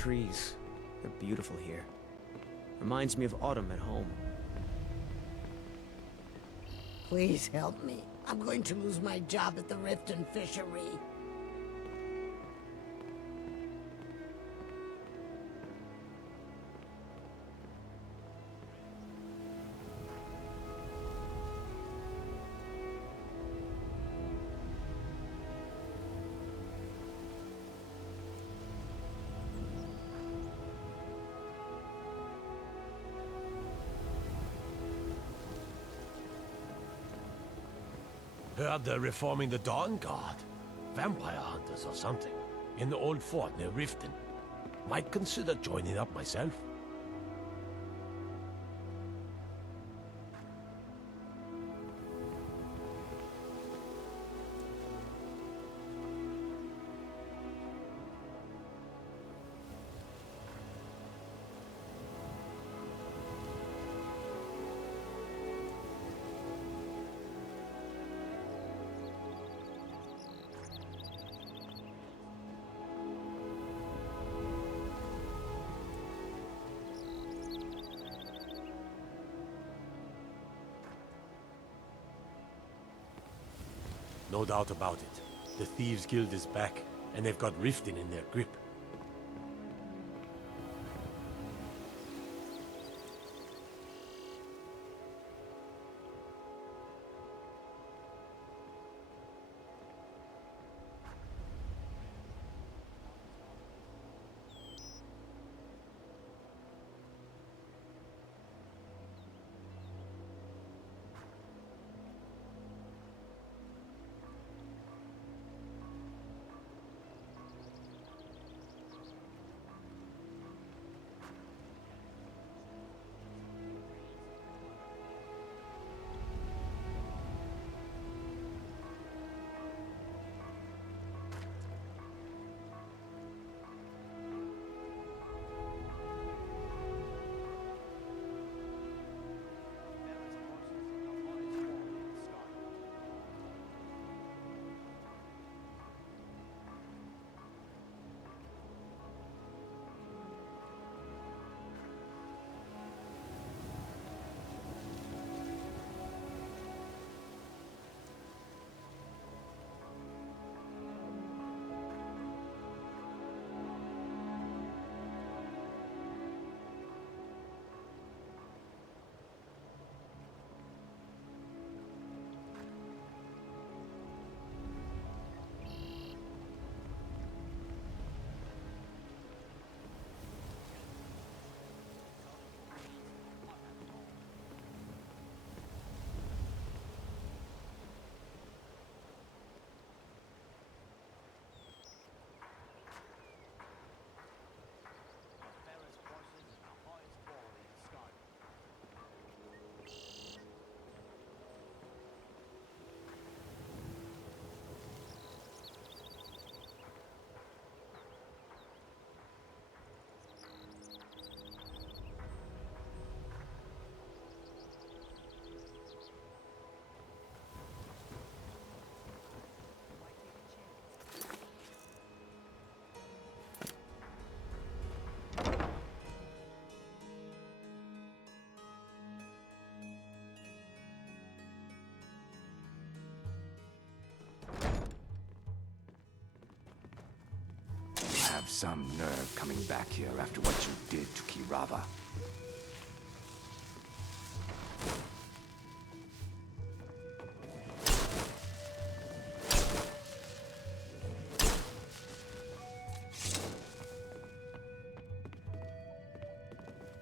trees. They're beautiful here. Reminds me of autumn at home. Please help me. I'm going to lose my job at the Riften Fishery. Heard they're reforming the Dawn Guard. Vampire hunters or something. In the old fort near Riften. Might consider joining up myself. No doubt about it. The Thieves' Guild is back, and they've got Riften in their grip. Have some nerve coming back here after what you did to Kirava.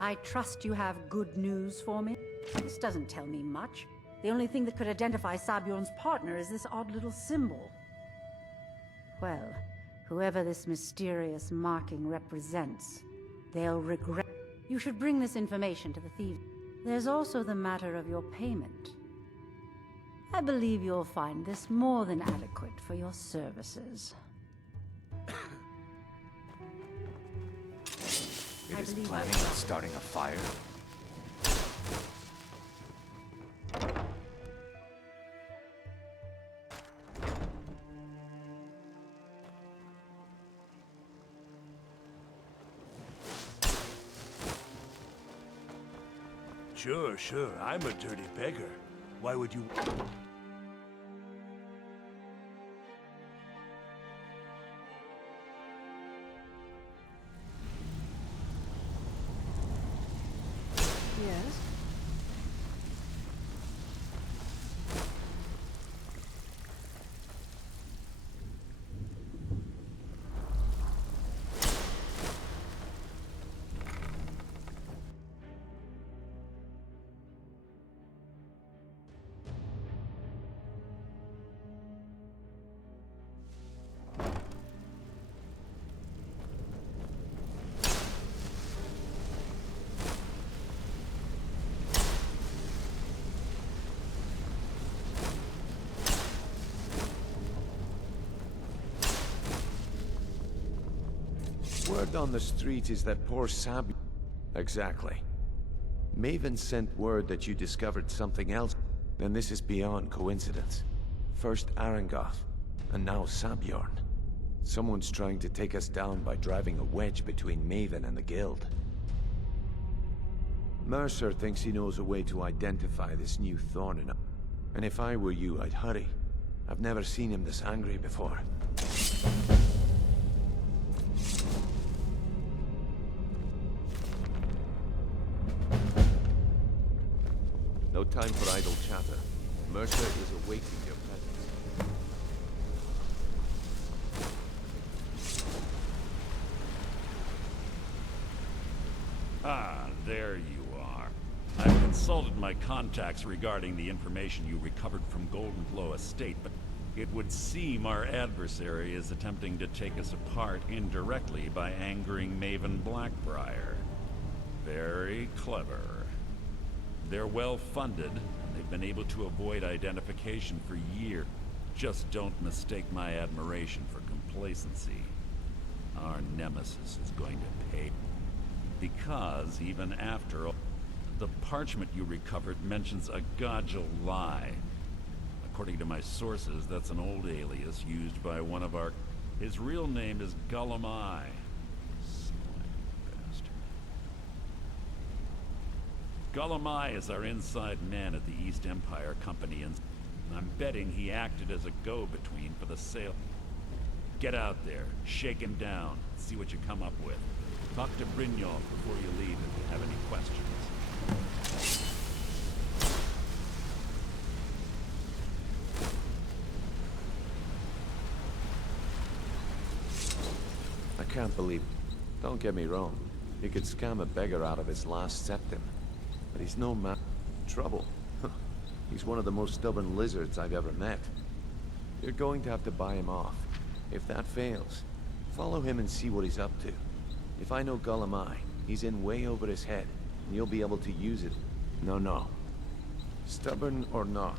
I trust you have good news for me. This doesn't tell me much. The only thing that could identify Sabjorn's partner is this odd little symbol. Well, whoever this mysterious marking represents, they'll regret. You should bring this information to the thieves. There's also the matter of your payment. I believe you'll find this more than adequate for your services. It is planning on starting a fire. Sure, sure. I'm a dirty beggar. Why would you... Yes? Word on the street is that poor Sab... Exactly. Maven sent word that you discovered something else, and this is beyond coincidence. First Arangoth, and now Sabjorn. Someone's trying to take us down by driving a wedge between Maven and the Guild. Mercer thinks he knows a way to identify this new thorn in... And if I were you, I'd hurry. I've never seen him this angry before. No time for idle chatter. Mercer is awaiting your presence. Ah, there you are. I've consulted my contacts regarding the information you recovered from Golden Glow Estate, but it would seem our adversary is attempting to take us apart indirectly by angering Maven Blackbriar. Very clever. They're well-funded, and they've been able to avoid identification for years. Just don't mistake my admiration for complacency. Our nemesis is going to pay. Because, even after all, the parchment you recovered mentions a Godjal lie. According to my sources, that's an old alias used by one of our... His real name is Gullumai. Gullumai is our inside man at the East Empire Company, and I'm betting he acted as a go-between for the sale. Get out there, shake him down, see what you come up with. Talk to Brynjolf before you leave if you have any questions. I can't believe... Don't get me wrong. He could scam a beggar out of his last septim. But he's no trouble. He's one of the most stubborn lizards I've ever met. You're going to have to buy him off. If that fails, follow him and see what he's up to. If I know Gullumai, he's in way over his head, and you'll be able to use it. No. Stubborn or not,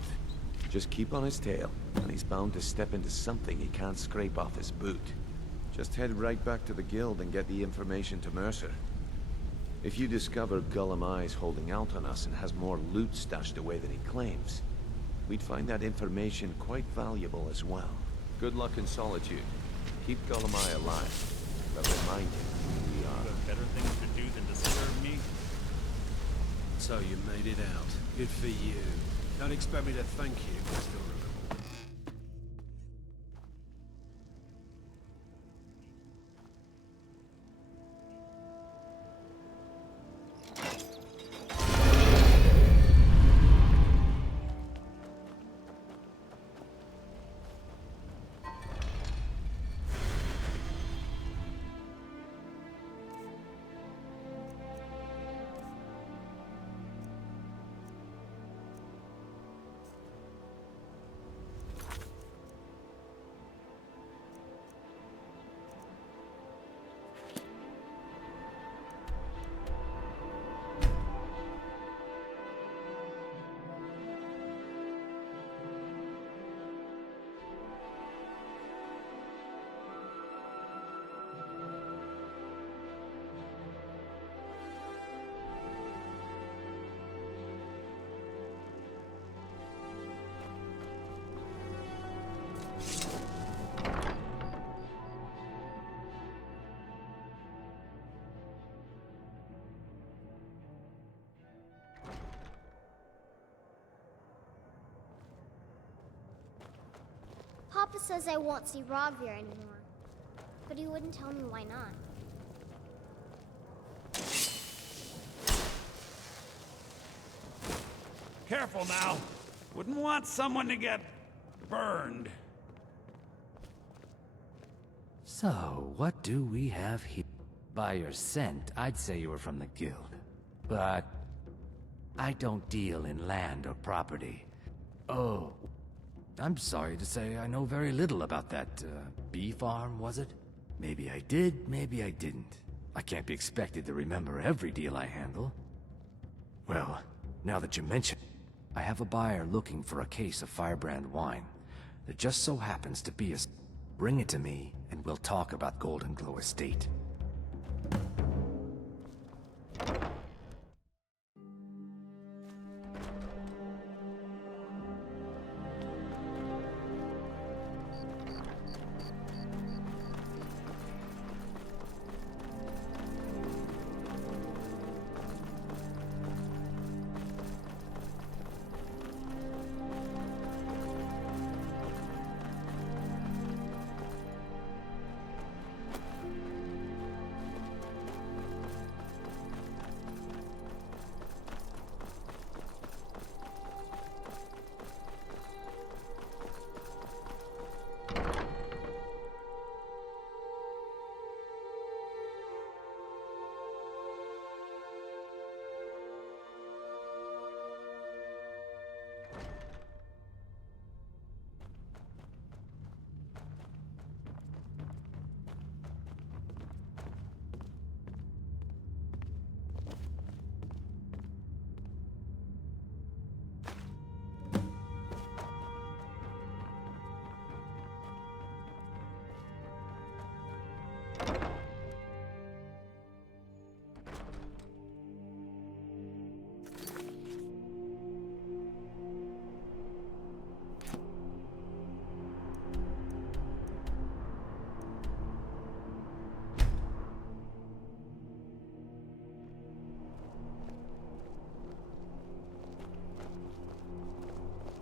just keep on his tail, and he's bound to step into something he can't scrape off his boot. Just head right back to the guild and get the information to Mercer. If you discover Gullumai's holding out on us and has more loot stashed away than he claims, we'd find that information quite valuable as well. Good luck in Solitude. Keep Gullumai alive, but remind him who we are. Got better things to do than disturb me? So you made it out. Good for you. Don't expect me to thank you, Mr. Papa says I won't see Ravir anymore. But he wouldn't tell me why not. Careful now. Wouldn't want someone to get burned. So, what do we have here? By your scent, I'd say you were from the guild. But I don't deal in land or property. Oh, I'm sorry to say I know very little about that, bee farm, was it? Maybe I did, maybe I didn't. I can't be expected to remember every deal I handle. Well, now that you mention it, I have a buyer looking for a case of firebrand wine. There just so happens to be a... Bring it to me, and we'll talk about Golden Glow Estate.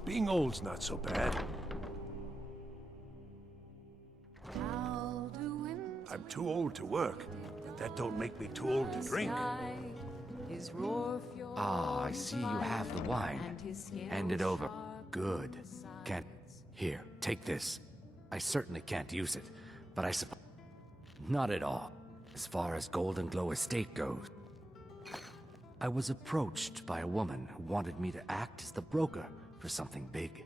Being old's not so bad. I'm too old to work, but that don't make me too old to drink. Ah, I see you have the wine. Hand it over. Good. Can't... Here, take this. I certainly can't use it, but I suppose... Not at all, as far as Golden Glow Estate goes. I was approached by a woman who wanted me to act as the broker for something big.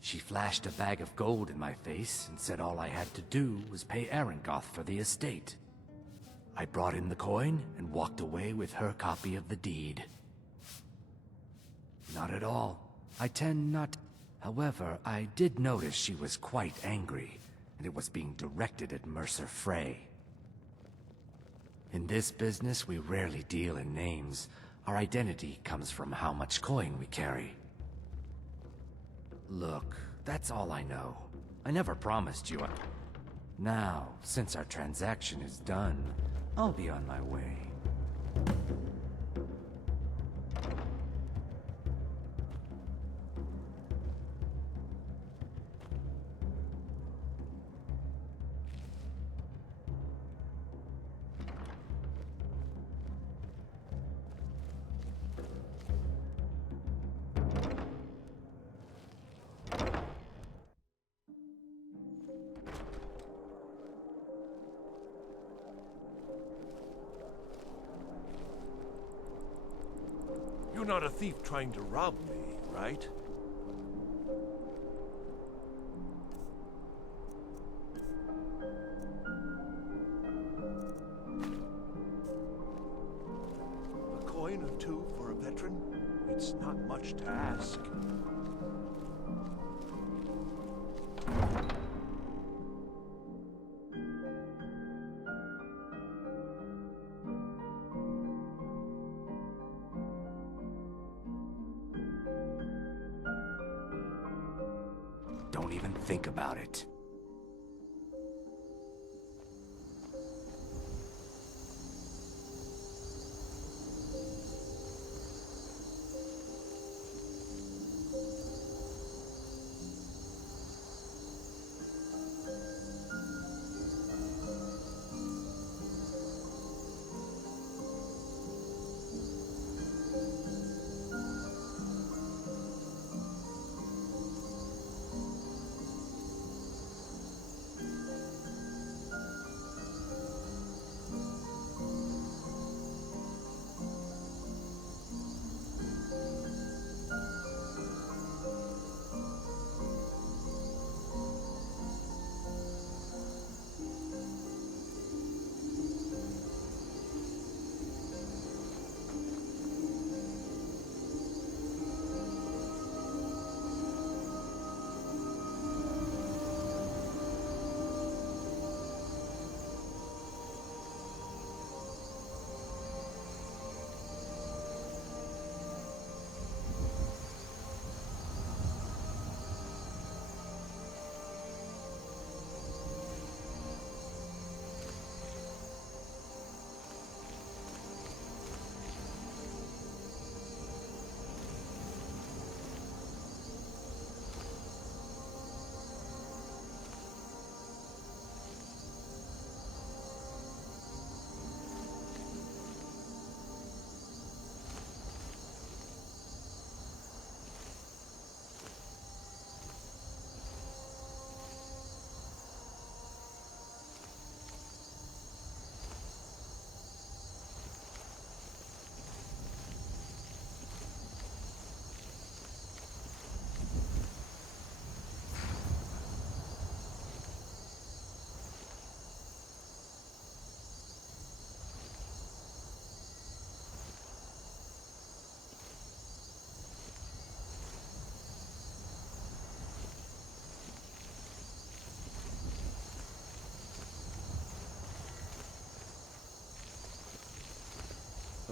She flashed a bag of gold in my face and said all I had to do was pay Arangoth for the estate. I brought in the coin and walked away with her copy of the deed. Not at all. I tend not... However, I did notice she was quite angry, and it was being directed at Mercer Frey. In this business, we rarely deal in names. Our identity comes from how much coin we carry. Look, that's all I know. I never promised you Now, since our transaction is done, I'll be on my way. You're not a thief trying to rob me, right? A coin or two for a veteran? It's not much to ask. Don't even think about it.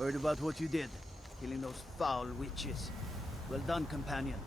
Heard about what you did, killing those foul witches. Well done, companion.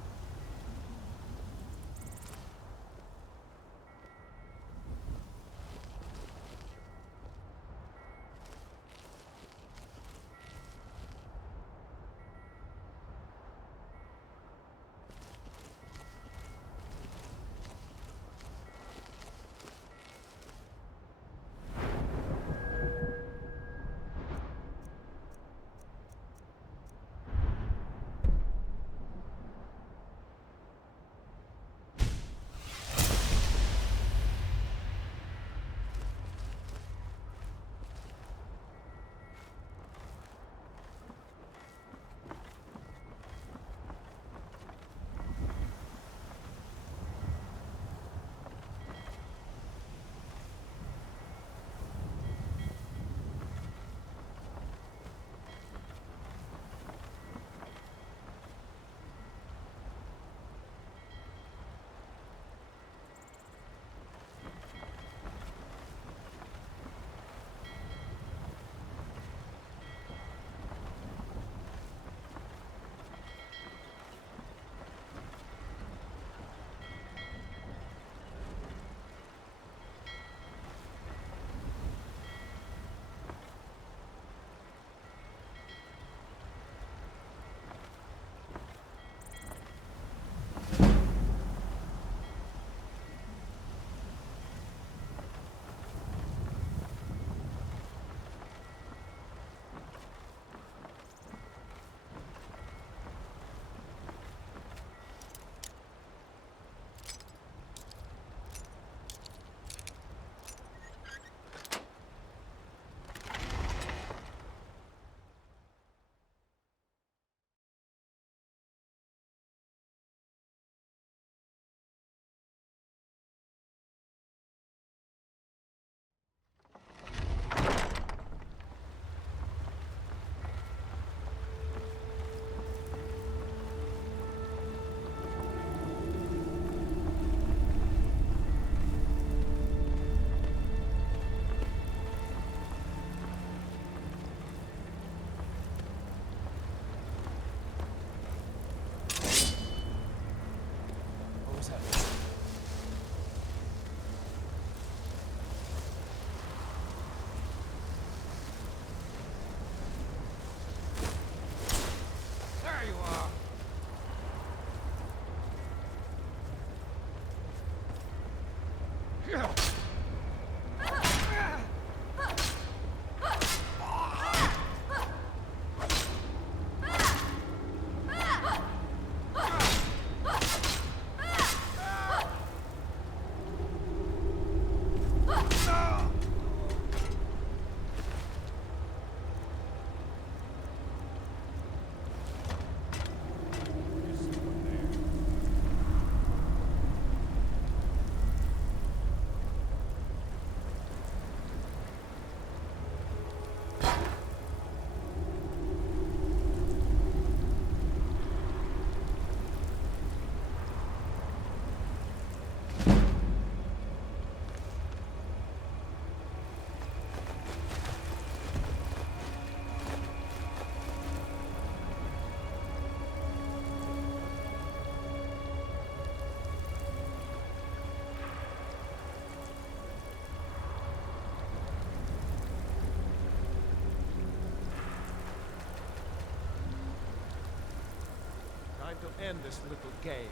Time to end this little game.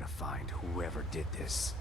gonna find whoever did this.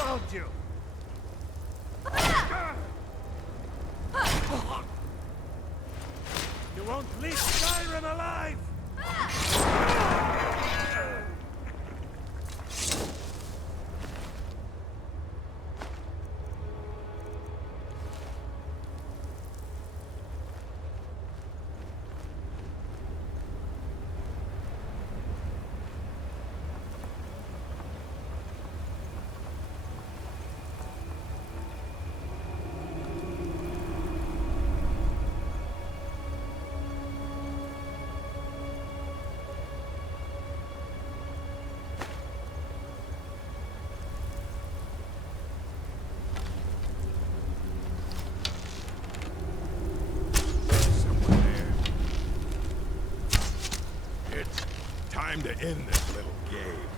Found you! You won't leave Skyrim alive! Time to end this little game.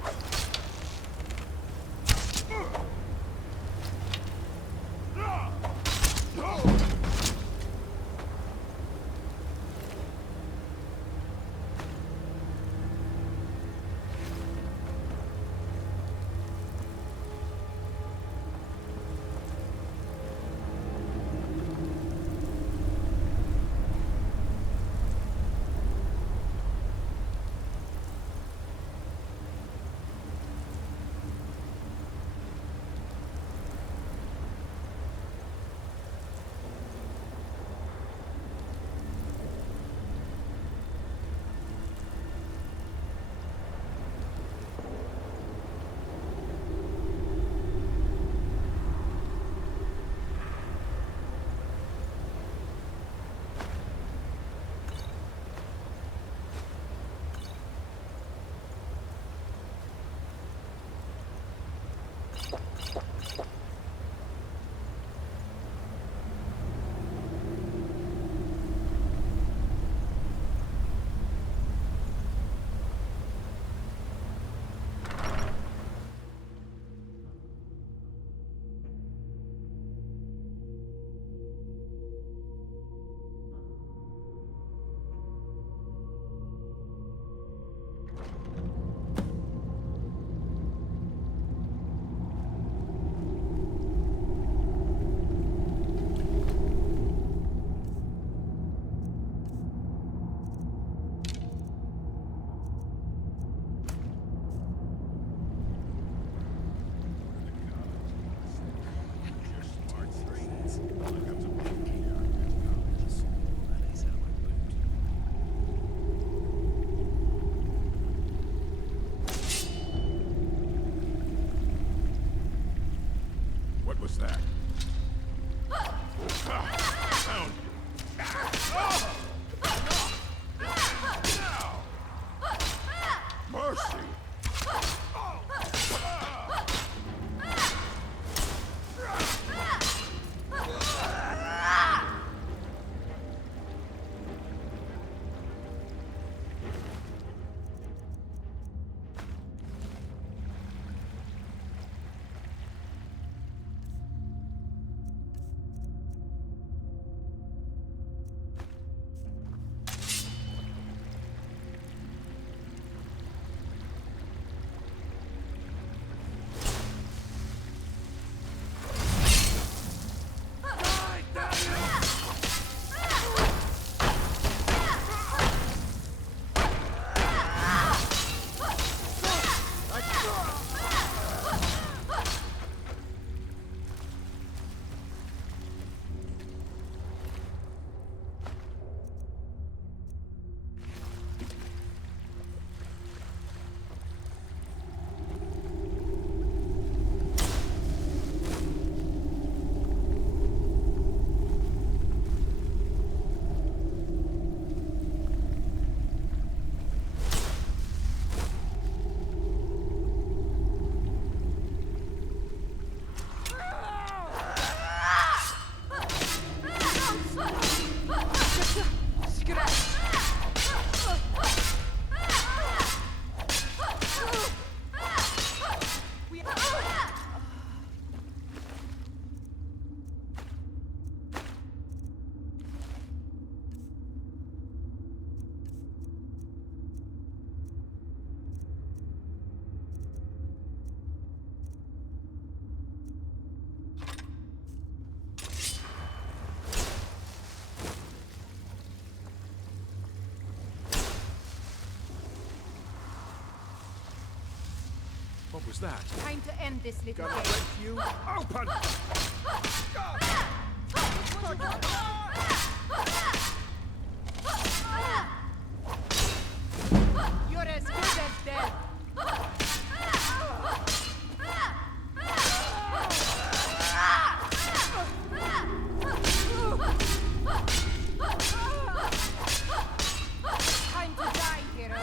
was that? Found you. Mercy. What was that? Time to end this little Got a game. break you? Open! You're as good as dead. Time to die, hero.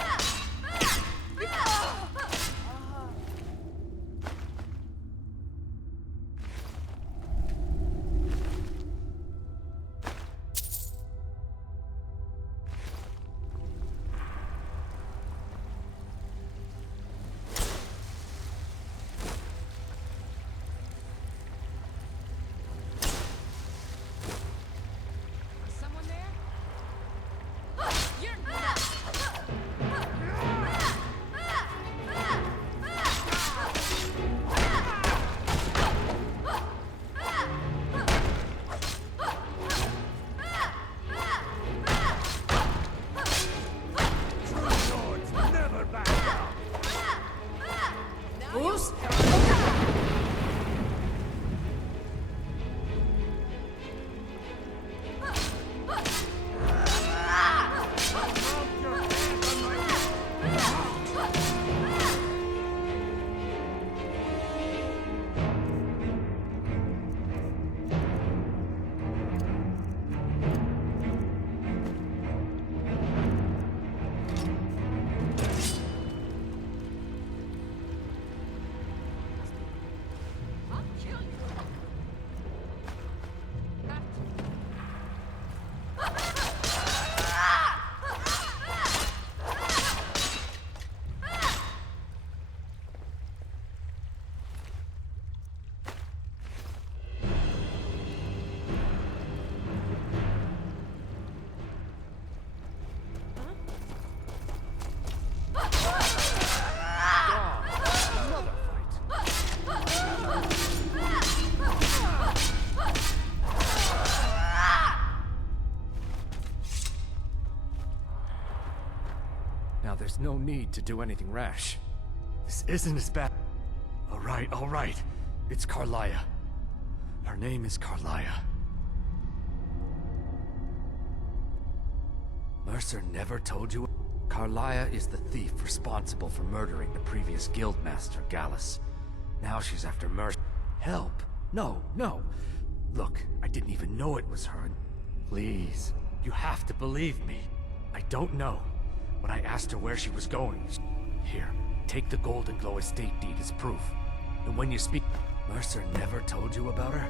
Someone there? You're not. True swords never back down. Who's? I'll kill you. Another fight. Now there's no need to do anything rash. This isn't as bad. All right. It's Carlia. Her name is Carlia. Mercer never told you? Carlia is the thief responsible for murdering the previous guildmaster, Gallus. Now she's after Mercer. Help No, no. Look, I didn't even know it was her. Please, you have to believe me. I don't know, but I asked her where she was going. Here, take the Golden Glow estate deed as proof. And when you speak... Mercer never told you about her?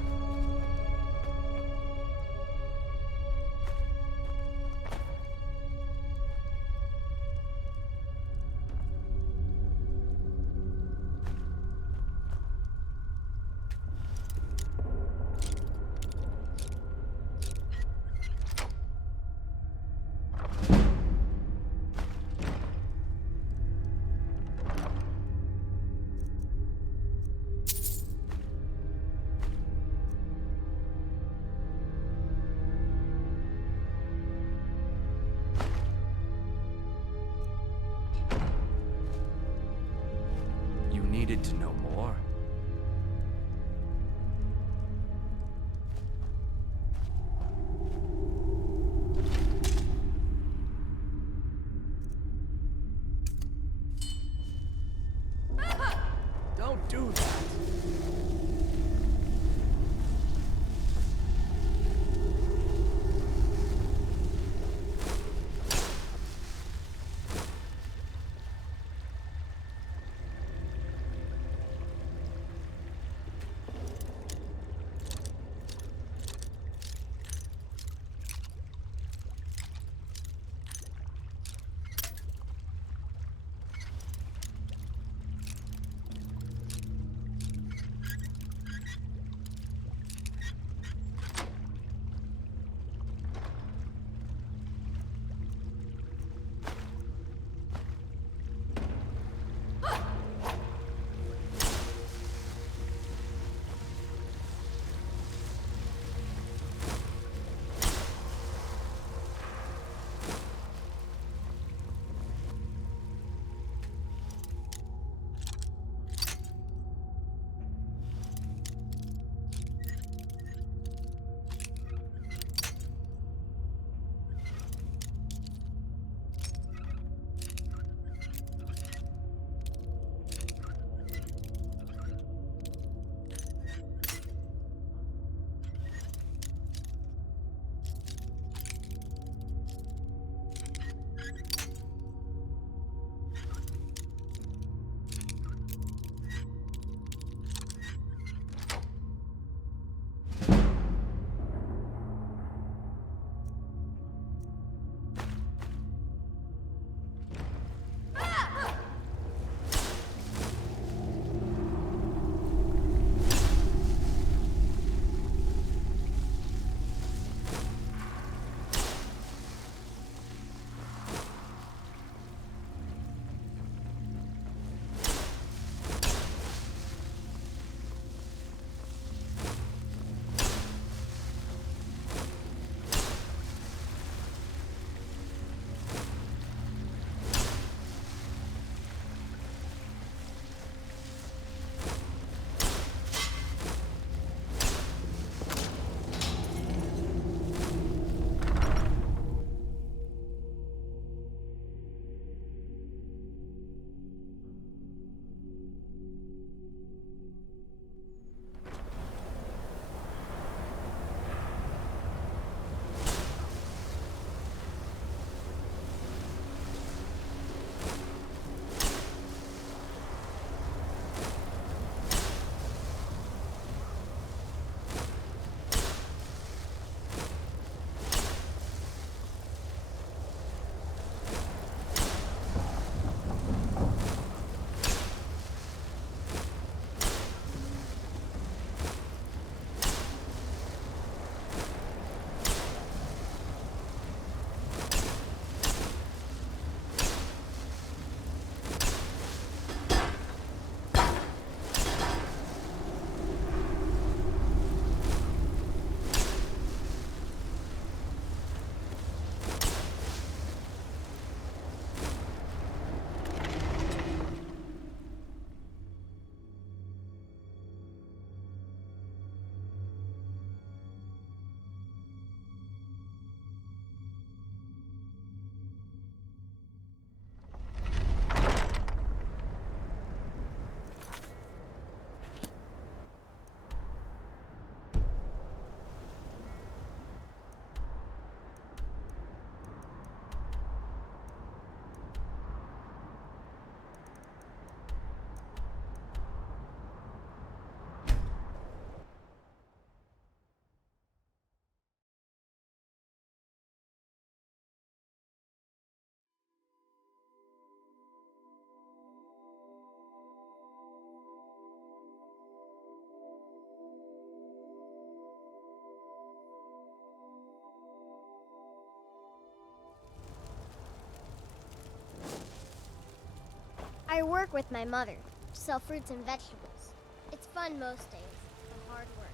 I work with my mother to sell fruits and vegetables. It's fun most days, but hard work.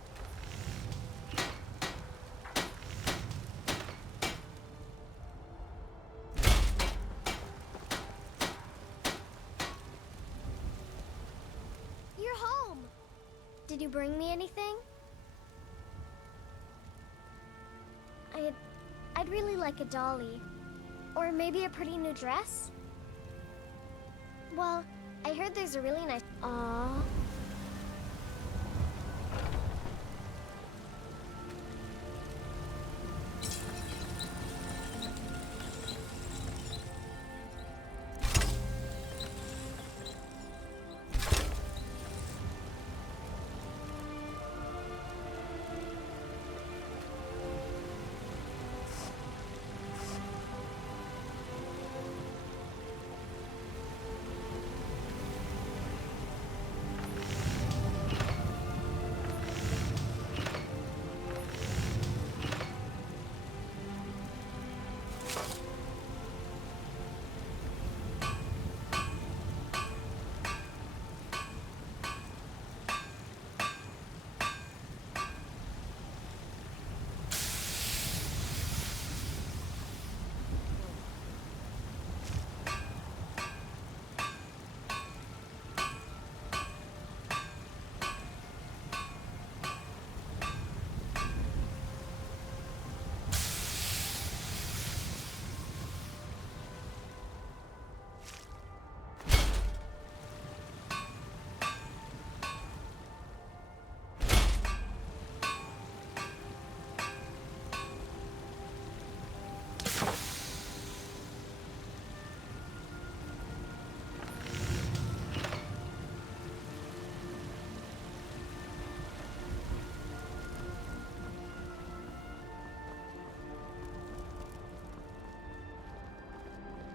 You're home! Did you bring me anything? I'd really like a dolly. Or maybe a pretty new dress? Well, I heard there's a really nice... Aww.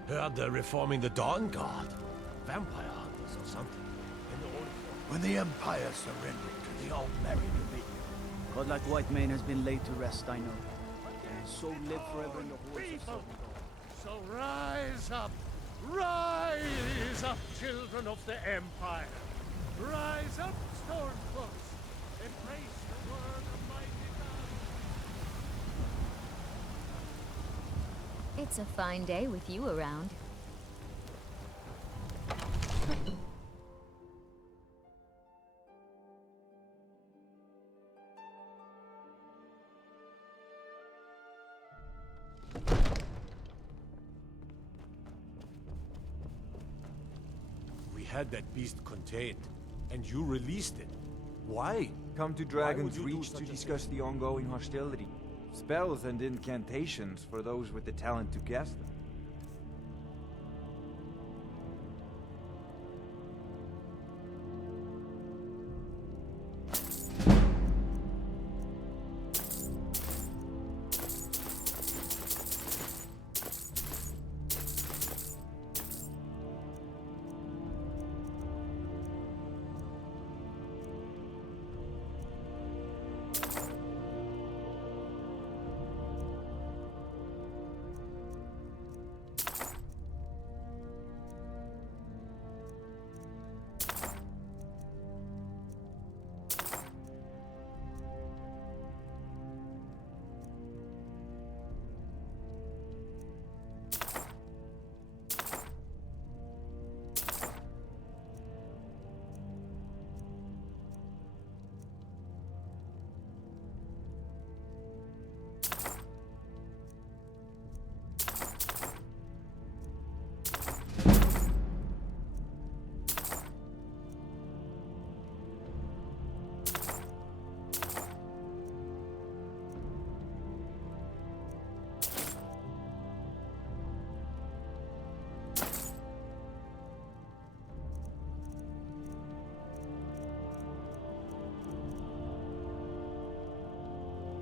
Heard they're reforming the Dawn Guard. Vampire hunters or something. In the old fort. When the Empire surrendered to the All-Merry Dominion, godlike Whitemane has been laid to rest, I know. And so live forever in the halls of Sodom. So rise up! Rise up, children of the Empire! Rise up, Stormcloaks! Embrace the word of mighty God! It's a fine day with you around. We had that beast contained, and you released it. Why? Come to Dragon's Reach to discuss the ongoing hostility. Spells and incantations for those with the talent to cast them.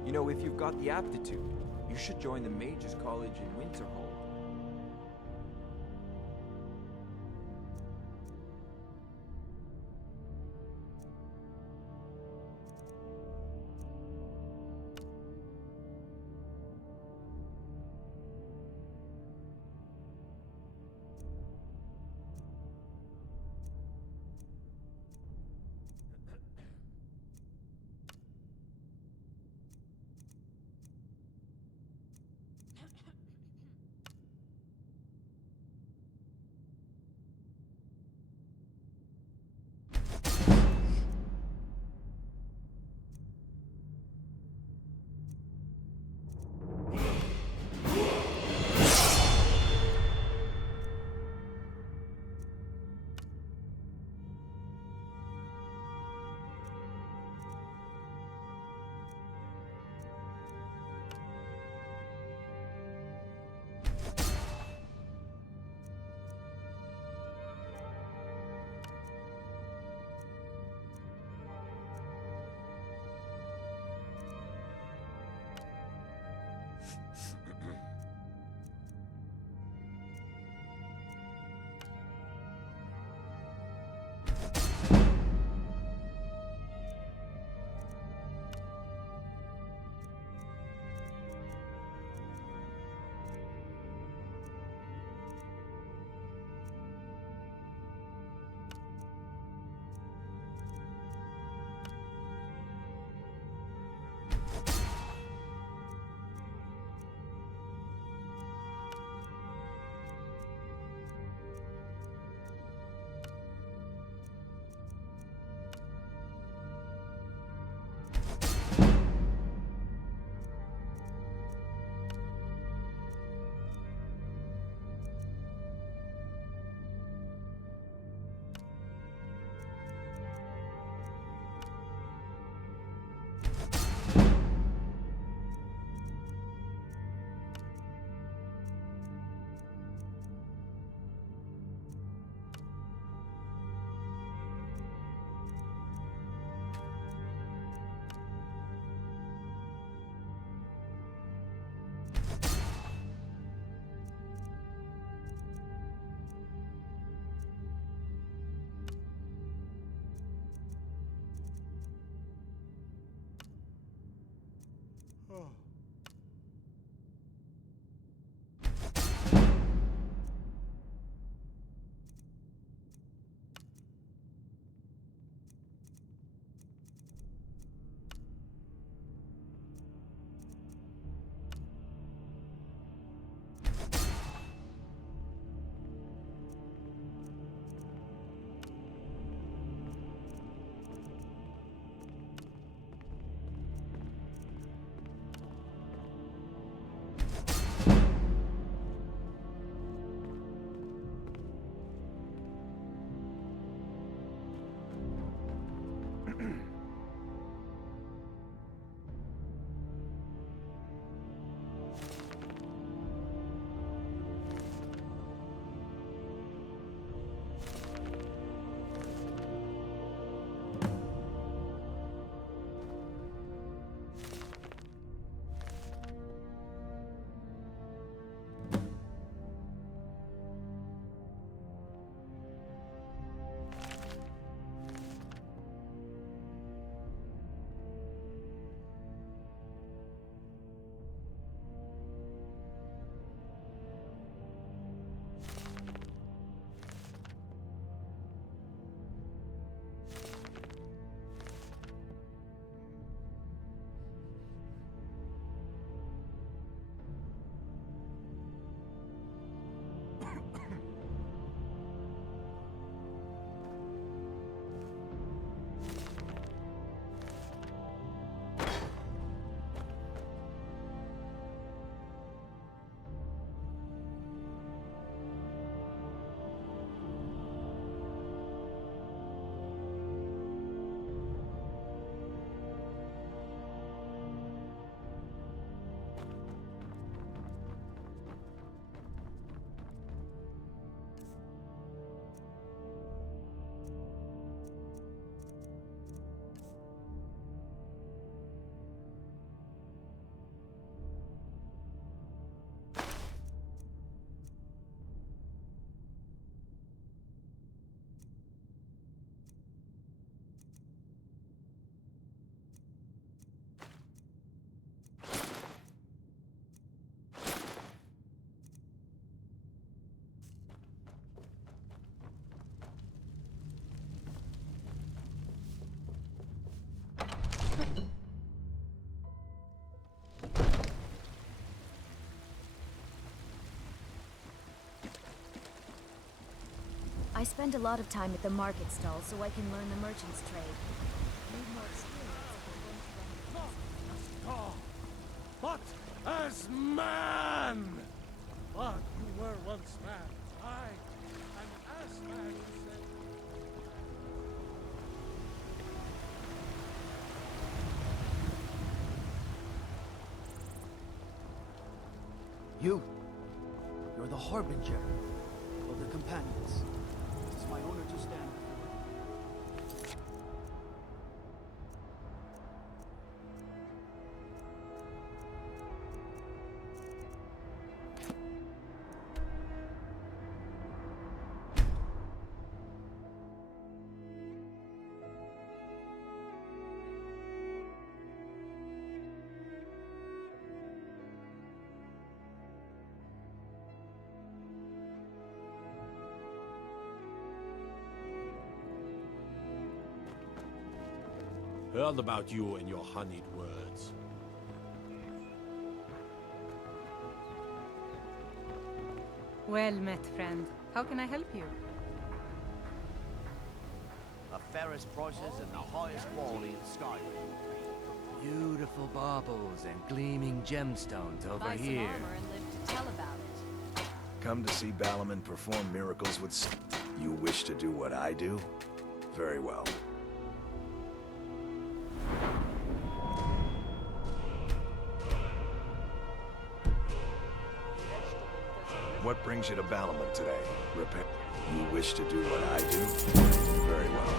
You know, if you've got the aptitude, you should join the Mages College in Winterhold. I spend a lot of time at the market stall so I can learn the merchant's trade. Need more experience if I'm going to run a business. But as man! But you were once man. Aye, and as man you said... You're the harbinger of the companions. It's my honor to stand before you. Heard about you and your honeyed words. Well met, friend. How can I help you? The fairest prices and the highest quality in Skyrim. Beautiful baubles and gleaming gemstones over Buy some here. armor and live to tell about it. Come to see Balaman perform miracles with You wish to do what I do? Very well. What brings you to Balaman today? Repair. You wish to do what I do? Very well.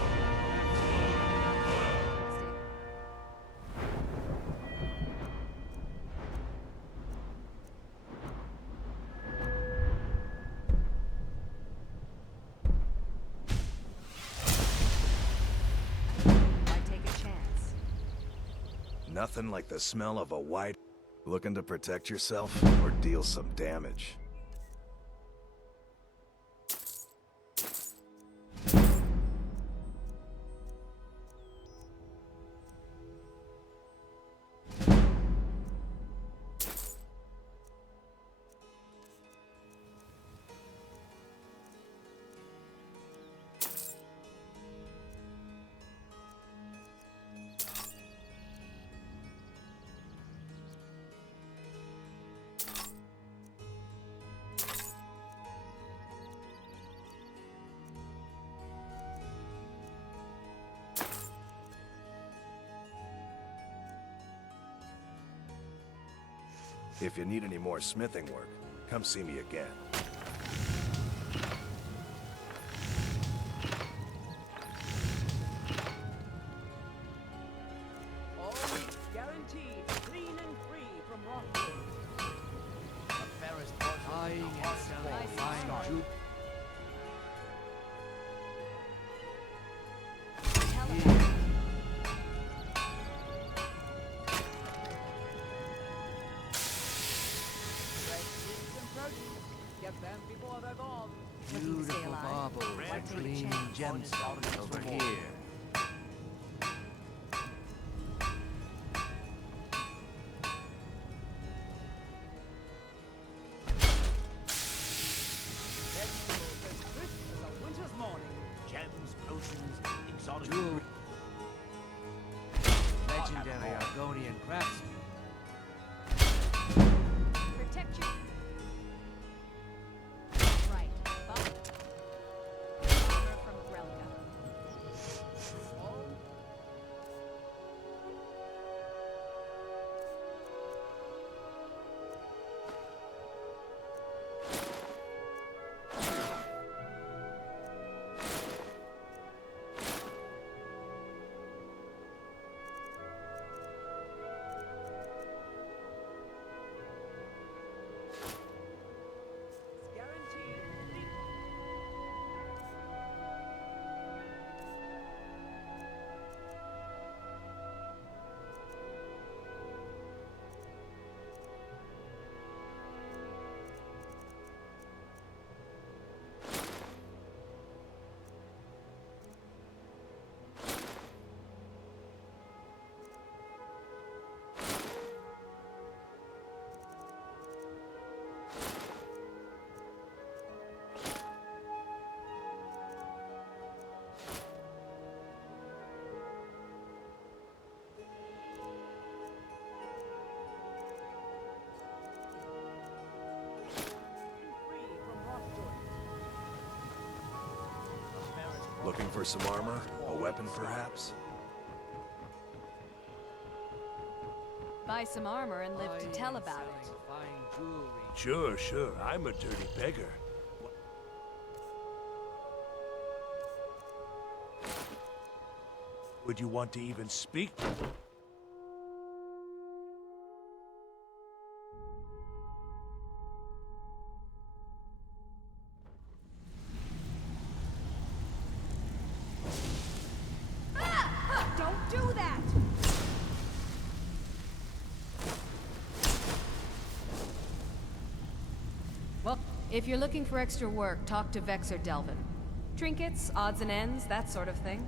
Why take a chance? Nothing like the smell of a white... Looking to protect yourself or deal some damage? If you need any more smithing work, come see me again. All guaranteed clean and free from rotten. The fairest prices Buying and the and highest selling quality in fine Skyrim. jewelry. Get them before they're gone. Beautiful baubles and gleaming gemstones over here. Vegetables as crisp as a winter's morning. Gems, potions, exotic Jewelry. Legendary Argonian craftsmen. Protect you. Right. Armor from Grelka. Looking for some armor? A weapon, perhaps? Buy some armor and live to tell about it. Fine jewelry. Sure, sure. I'm a dirty beggar. Would you want to even speak to them? Don't do that! Well, if you're looking for extra work, talk to Vex or Delvin. Trinkets, odds and ends, that sort of thing.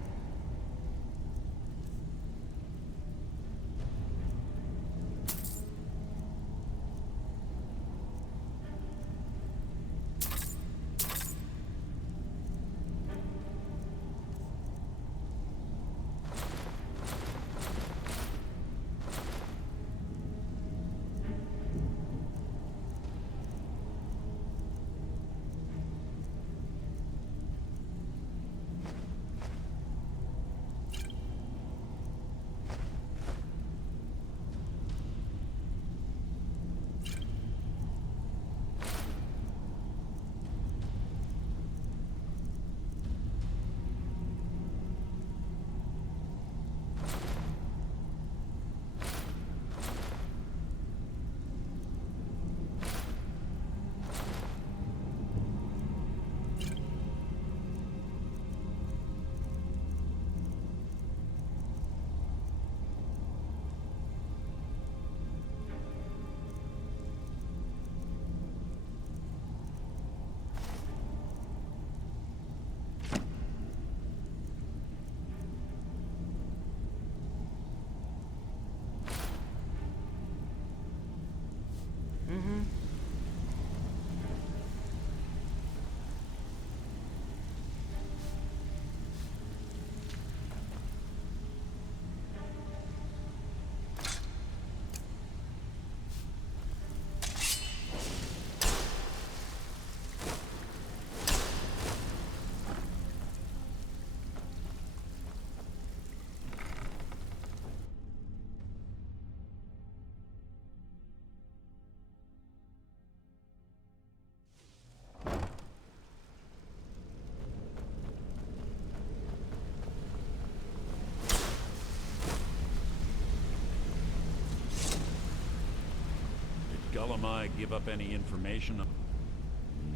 Am I give up any information?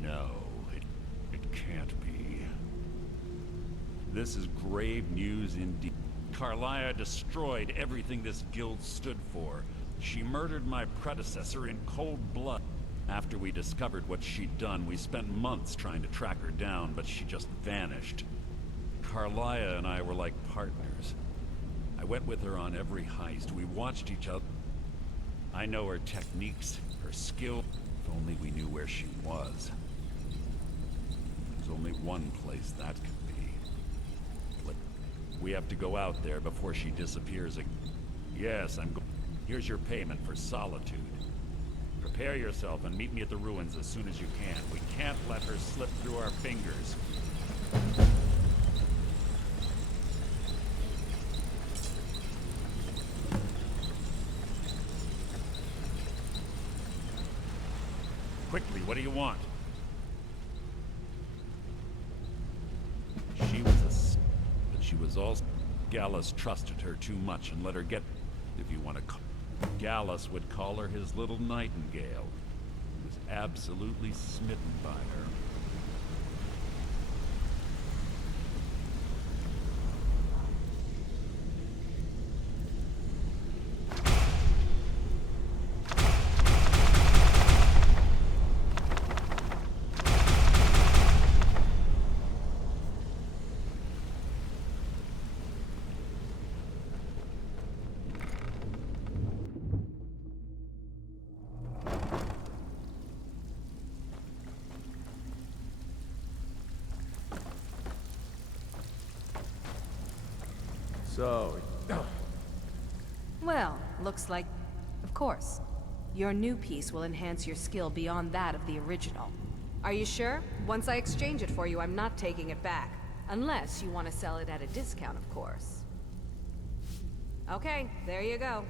No, it can't be. This is grave news indeed. Carlia destroyed everything this guild stood for. She murdered my predecessor in cold blood. After we discovered what she'd done, we spent months trying to track her down, but she just vanished. Carlia and I were like partners. I went with her on every heist. We watched each other. I know her techniques, her skill. If only we knew where she was. There's only one place that could be. But we have to go out there before she disappears again. Yes, I'm going. Here's your payment for solitude. Prepare yourself and meet me at the ruins as soon as you can. We can't let her slip through our fingers. Quickly, what do you want? She was but she was also... Gallus trusted her too much and let her get... If you want to call... Gallus would call her his little nightingale. He was absolutely smitten by her. So... Well, looks like... Of course. Your new piece will enhance your skill beyond that of the original. Are you sure? Once I exchange it for you, I'm not taking it back. Unless you want to sell it at a discount, of course. Okay, there you go.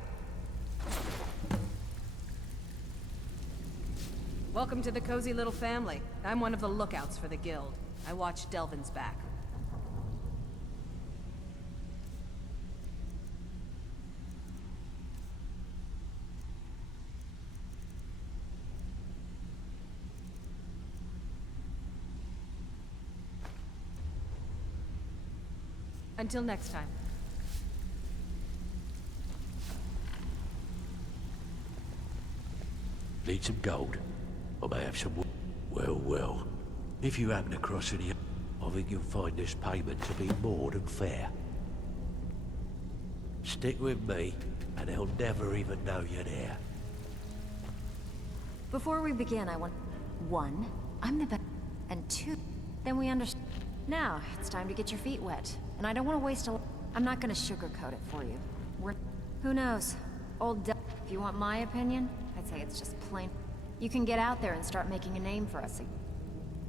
Welcome to the cozy little family. I'm one of the lookouts for the guild. I watch Delvin's back. Until next time. Need some gold? I may have some... Well. If you happen across any... I think you'll find this payment to be more than fair. Stick with me, and they'll never even know you're there. Before we begin, I want... 1, I'm the best. And 2, then we understand. Now, it's time to get your feet wet. And I don't want to waste a... I'm not going to sugarcoat it for you. Who knows? If you want my opinion, I'd say it's just plain... You can get out there and start making a name for us.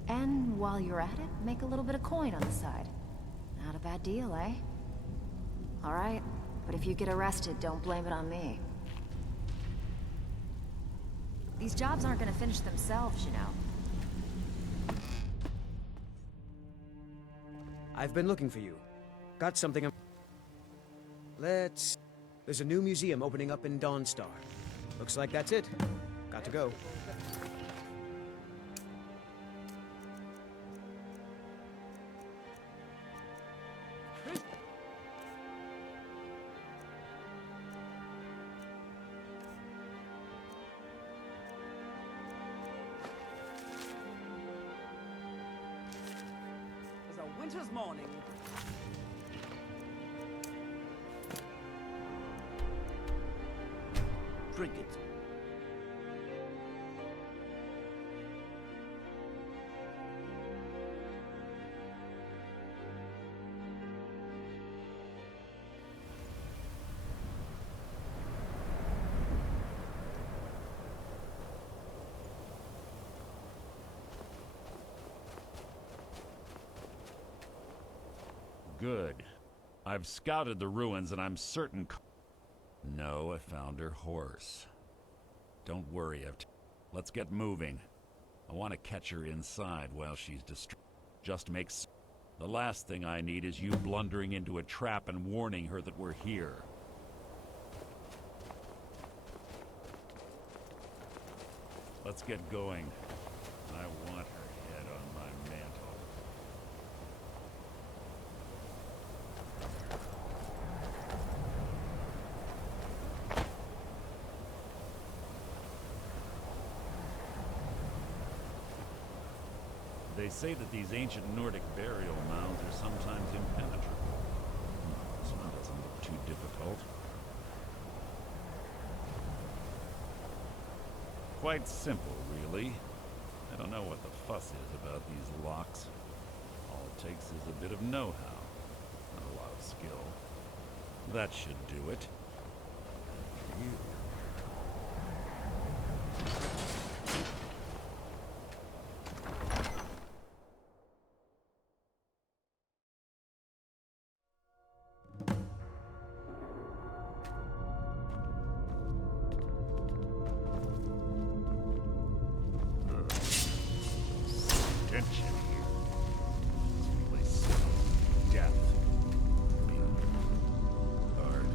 And while you're at it, make a little bit of coin on the side. Not a bad deal, eh? Alright, but if you get arrested, don't blame it on me. These jobs aren't going to finish themselves, you know. I've been looking for you. Got something. There's a new museum opening up in Dawnstar. Looks like that's it. Got to go. It's a winter's morning. Drink it. Good. I've scouted the ruins and I'm certain... No, I found her horse. Don't worry, let's get moving. I want to catch her inside while she's distracted. Just makes... The last thing I need is you blundering into a trap and warning her that we're here. Let's get going. I want her head on my mantle. They say that these ancient Nordic burial mounds are sometimes impenetrable. This one doesn't look too difficult. Quite simple, really. I don't know what the fuss is about these locks. All it takes is a bit of know-how, not a lot of skill. That should do it. You. Tension here. This place smells death. Hard.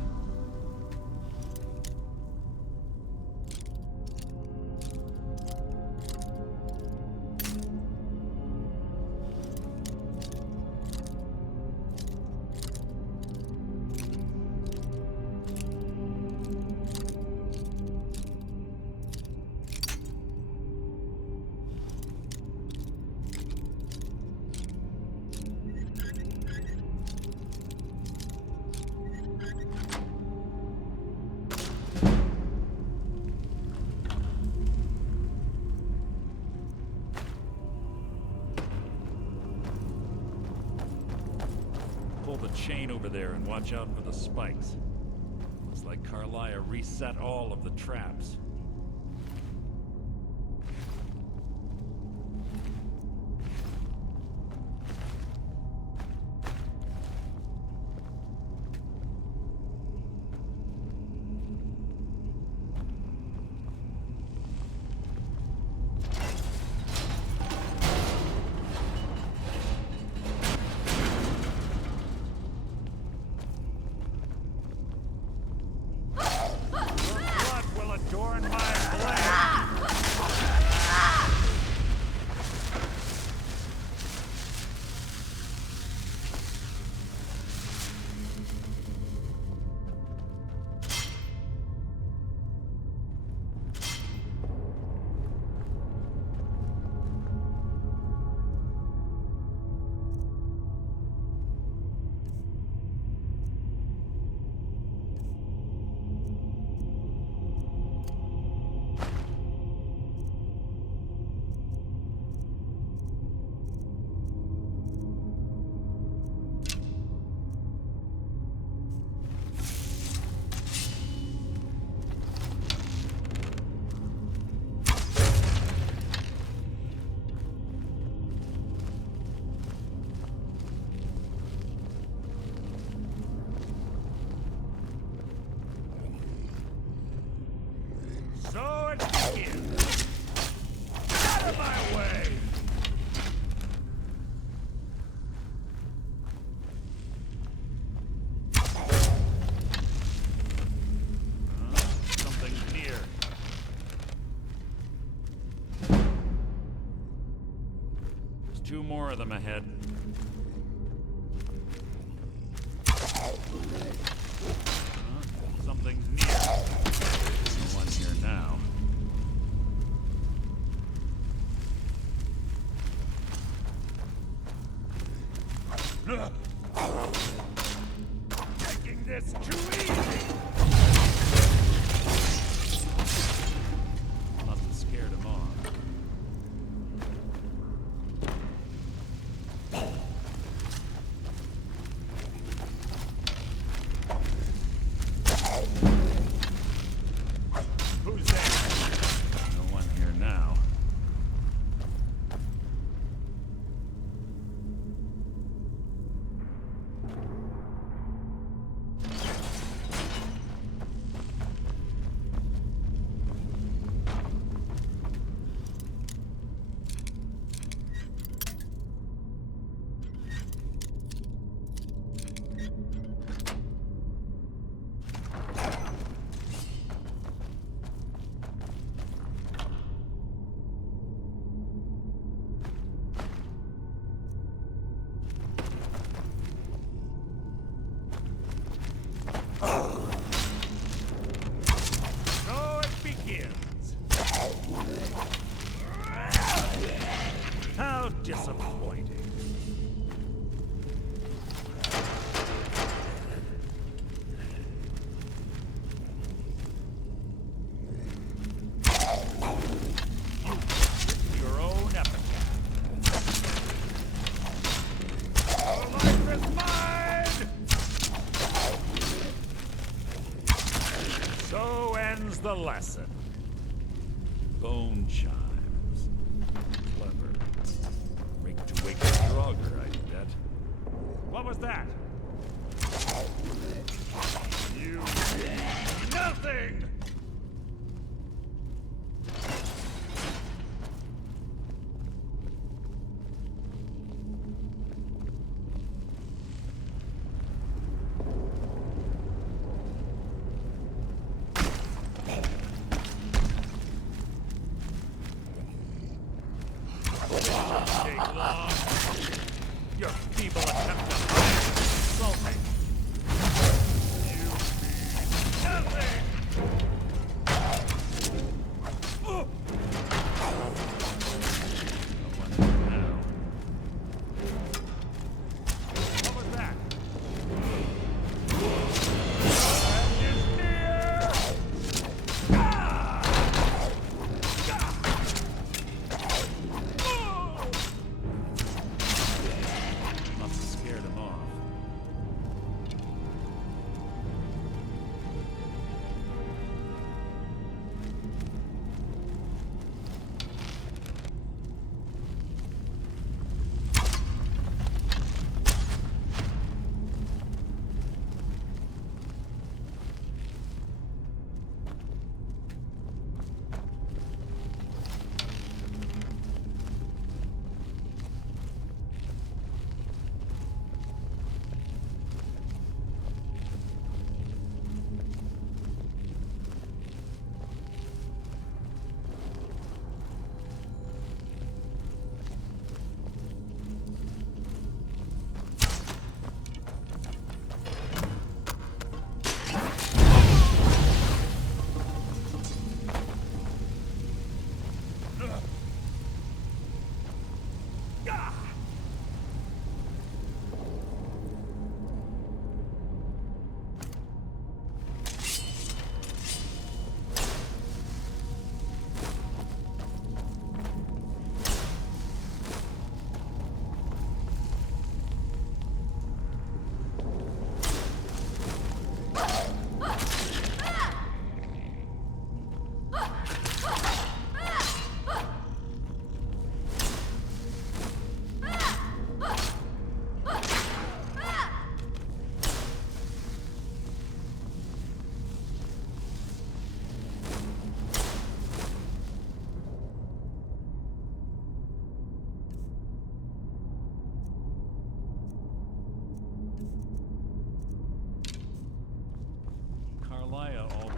Pull the chain over there and watch out for the spikes. Looks like Carlia reset all of the traps. Adorn my blade! So it begins. Out of my way! Something's near. There's two more of them ahead. Something's near. There's one here now. Taking this too easy. Must have scared him off. So ends the lesson. Bone chimes. Clever. Rigged to wake a Draugr, I bet. What was that? You mean nothing! Take long. Your feeble attempt to hide is insulting. You mean nothing! Oh. Now. What was that? That is near! Must have scared him off. Carlia always...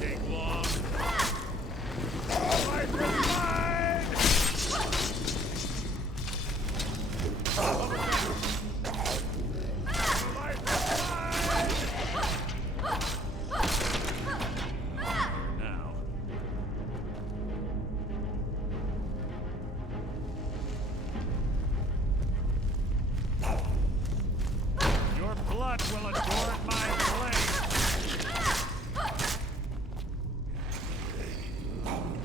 Take long. Life is mine! Now. Your blood will adorn my blade.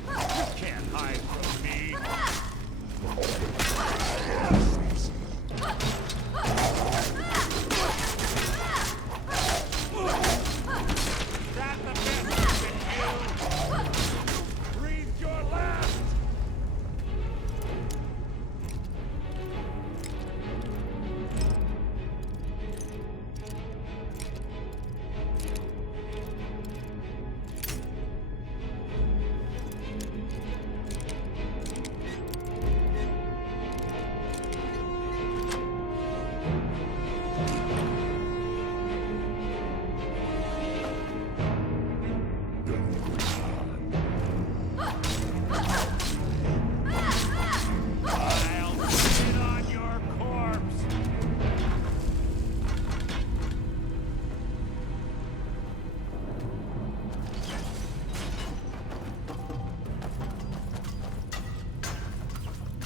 You can't hide from me. That the best in you? Breathe your last! I'll spit on your corpse!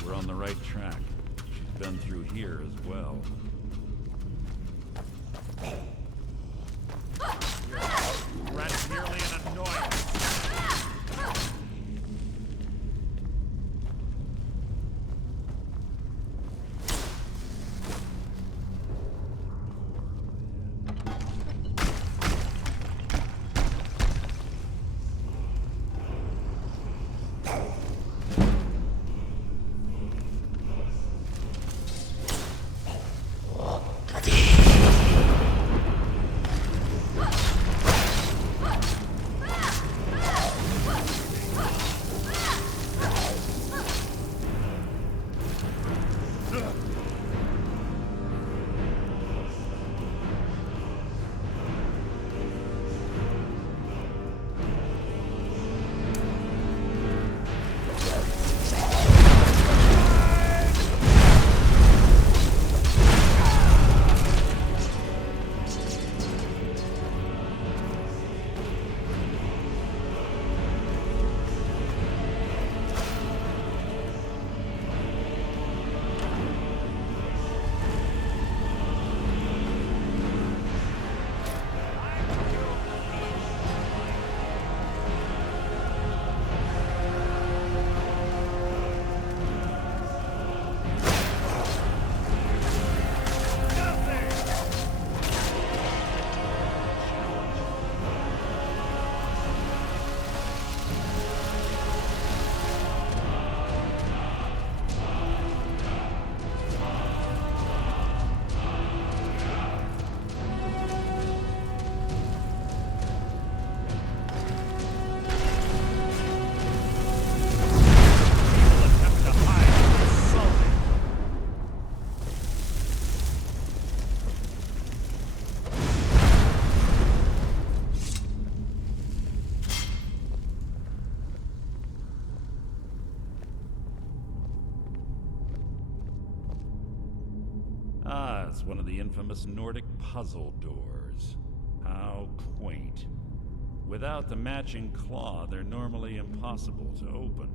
We're on the right track. She's been through here as well. the infamous Nordic puzzle doors. How quaint. Without the matching claw, they're normally impossible to open.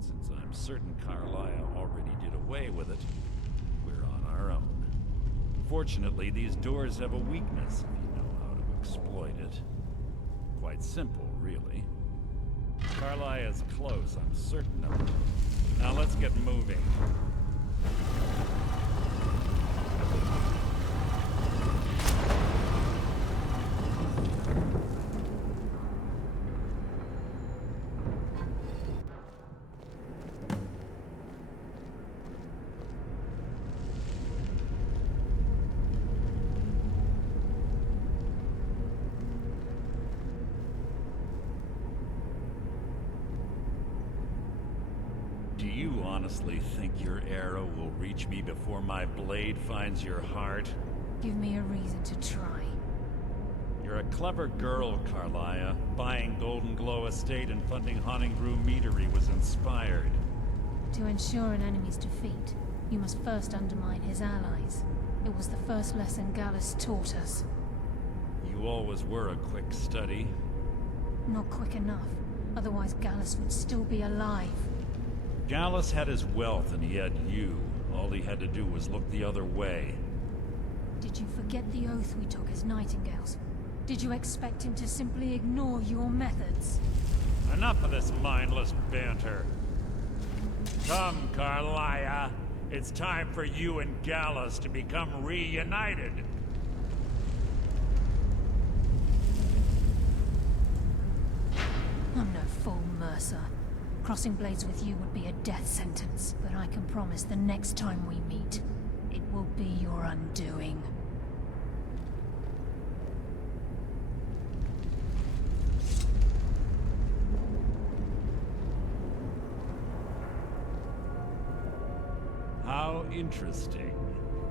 Since I'm certain Carlia already did away with it, we're on our own. Fortunately, these doors have a weakness if you know how to exploit it. Quite simple, really. Carlia is close, I'm certain of it. Now let's get moving. Do you honestly think your arrow will reach me before my blade finds your heart? Give me a reason to try. You're a clever girl, Carlia. Buying Golden Glow Estate and funding Honningbrew Meadery was inspired. To ensure an enemy's defeat, you must first undermine his allies. It was the first lesson Gallus taught us. You always were a quick study. Not quick enough, otherwise Gallus would still be alive. Gallus had his wealth and he had you. All he had to do was look the other way. Did you forget the oath we took as Nightingales? Did you expect him to simply ignore your methods? Enough of this mindless banter. Come, Carlia. It's time for you and Gallus to become reunited. I'm no fool, Mercer. Crossing blades with you would be a death sentence, but I can promise the next time we meet, it will be your undoing. How interesting.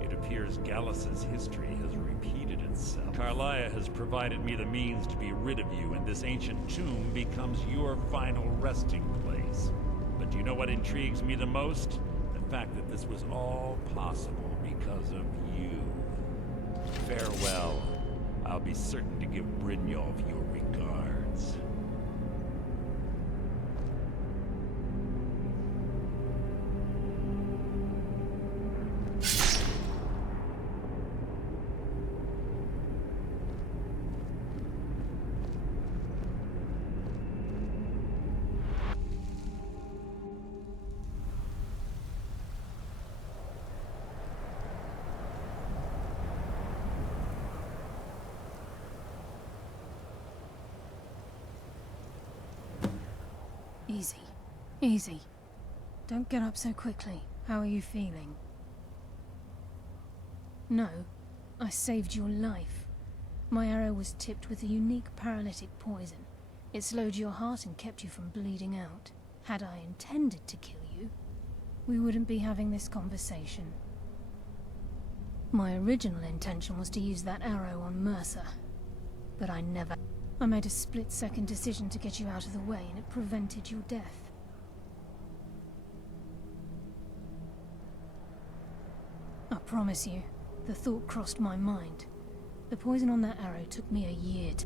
It appears Gallus's history has repeated itself. Carlia has provided me the means to be rid of you, and this ancient tomb becomes your final resting place. But do you know what intrigues me the most? The fact that this was all possible because of you. Farewell. I'll be certain to give Brynjolf your regards. Easy. Easy. Don't get up so quickly. How are you feeling? No, I saved your life. My arrow was tipped with a unique paralytic poison. It slowed your heart and kept you from bleeding out. Had I intended to kill you, we wouldn't be having this conversation. My original intention was to use that arrow on Mercer, but I never... I made a split-second decision to get you out of the way, and it prevented your death. I promise you, the thought crossed my mind. The poison on that arrow took me a year to...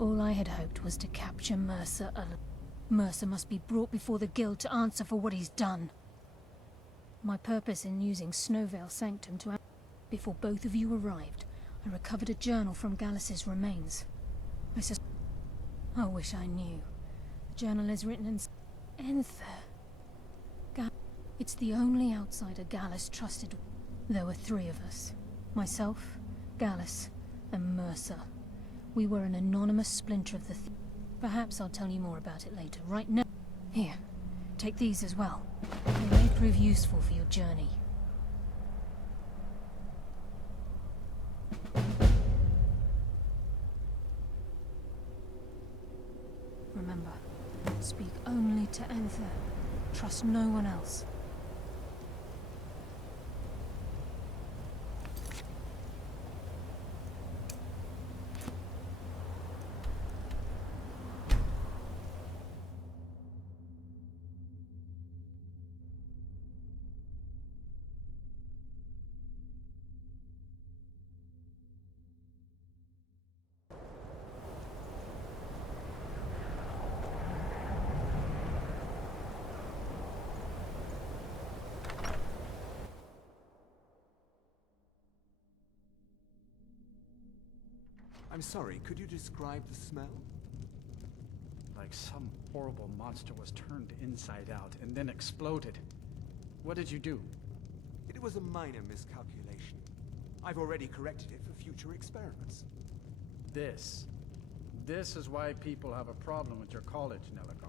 All I had hoped was to capture Mercer alone. Mercer must be brought before the Guild to answer for what he's done. My purpose in using Snowvale Sanctum to... Before both of you arrived, I recovered a journal from Gallus's remains. I wish I knew. The journal is written in... Enther. It's the only outsider Gallus trusted. There were 3 of us. Myself, Gallus, and Mercer. We were an anonymous splinter of the... Perhaps I'll tell you more about it later. Right now... Here, take these as well. They may prove useful for your journey. Remember, speak only to Enther. Trust no one else. I'm sorry, could you describe the smell? Like some horrible monster was turned inside out and then exploded. What did you do? It was a minor miscalculation. I've already corrected it for future experiments. This is why people have a problem with your college, Nelagar.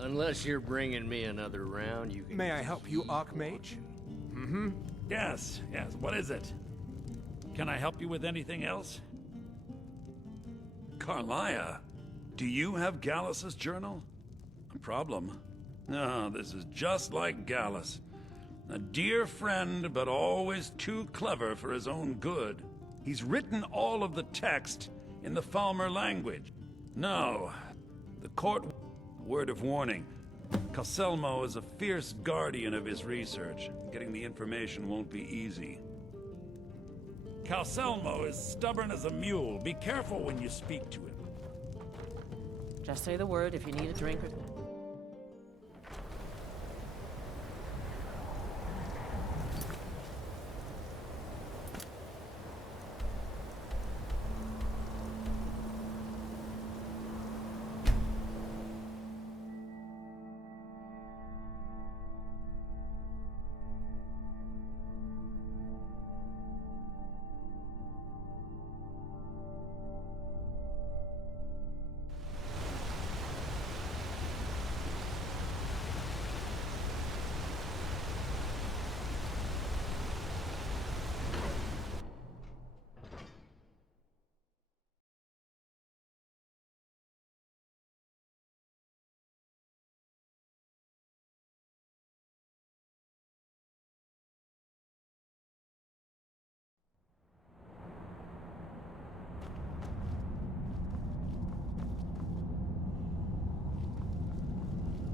Unless you're bringing me another round, you can... May I help you, Archmage? Mm-hmm. Yes. What is it? Can I help you with anything else? Carlia, do you have Gallus's journal? A problem? No, this is just like Gallus. A dear friend, but always too clever for his own good. He's written all of the text in the Falmer language. No, the court... Word of warning. Calselmo is a fierce guardian of his research. Getting the information won't be easy. Calselmo is stubborn as a mule. Be careful when you speak to him. Just say the word if you need a drink or...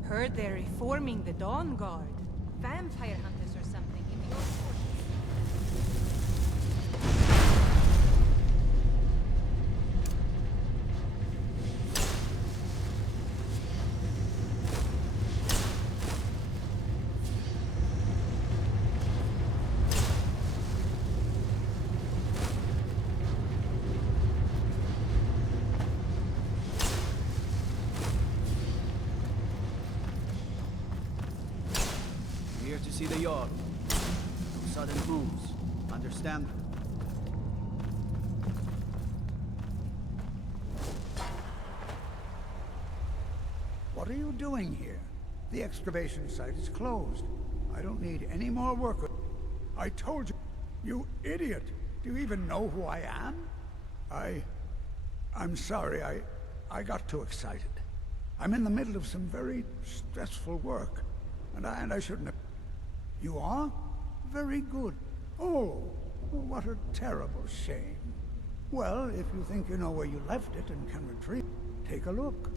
Heard they're reforming the Dawn Guard. Vampire hunters or something in the old fortress. Here to see the Jarl. No sudden moves. Understand? What are you doing here? The excavation site is closed. I don't need any more workers. I told you. You idiot! Do you even know who I am? I'm sorry, I got too excited. I'm in the middle of some very stressful work, and I shouldn't have... You are? Very good. Oh, what a terrible shame. Well, if you think you know where you left it and can retrieve it, take a look.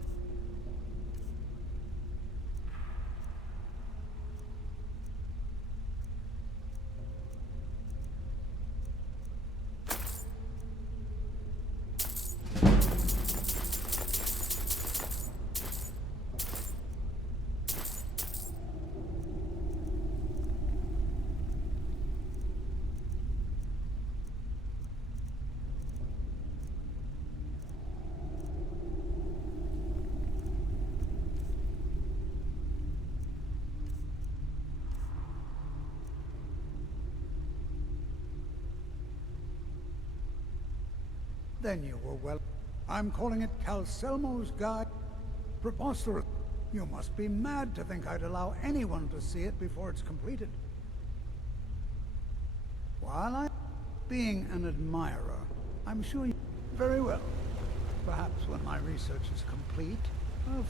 Then you were well. I'm calling it Calselmo's Guide. Preposterous. You must be mad to think I'd allow anyone to see it before it's completed. While I'm being an admirer, I'm sure you... Very well. Perhaps when my research is complete, I'll...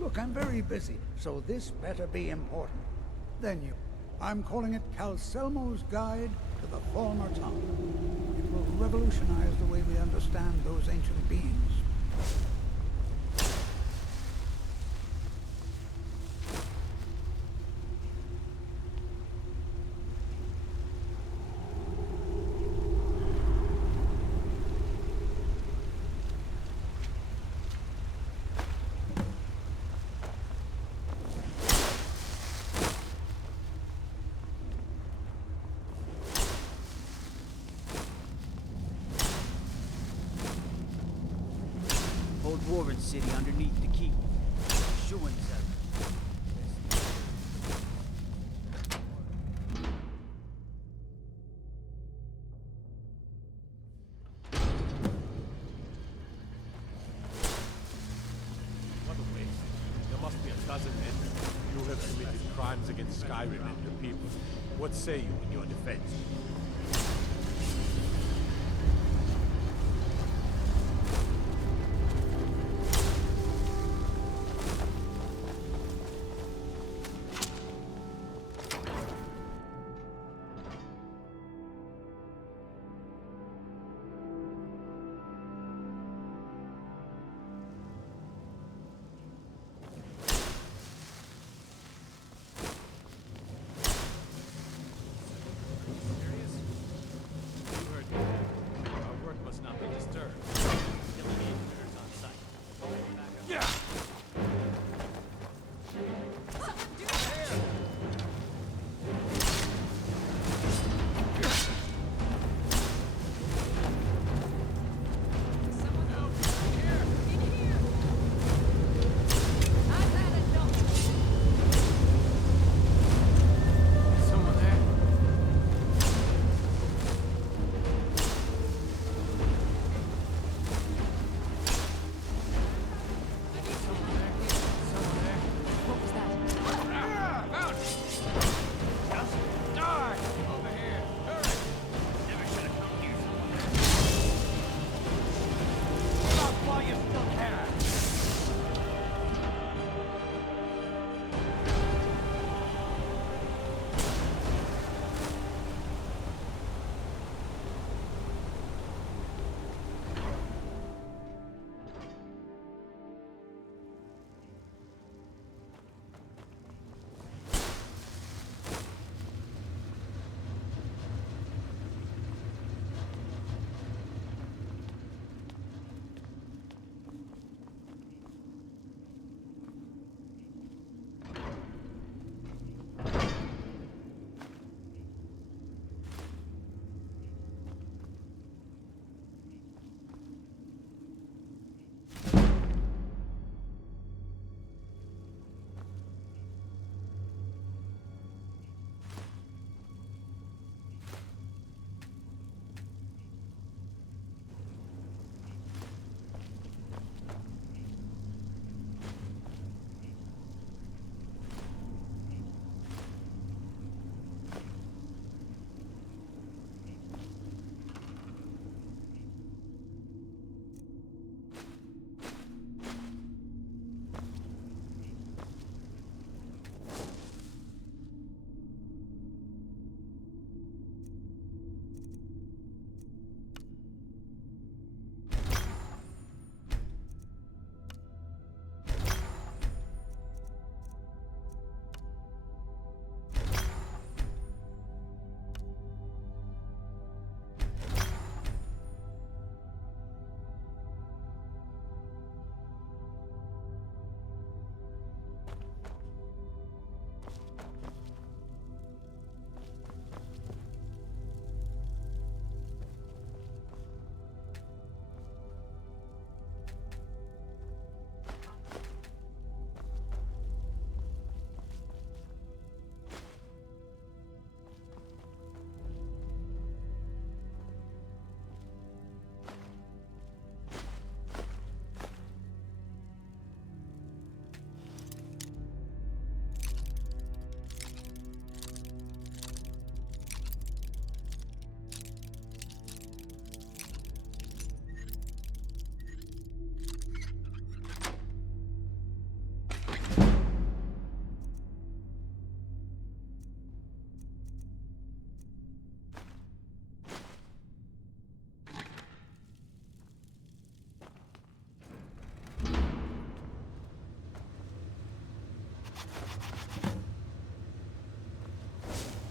Look, I'm very busy, so this better be important. Then you... I'm calling it Calselmo's Guide to the Former Town. It will revolutionize the way we understand those ancient beings. Old Warren City underneath the keep. Showing What a waste. There must be a dozen men. You have committed crimes against Skyrim and your people. What say you in your defense?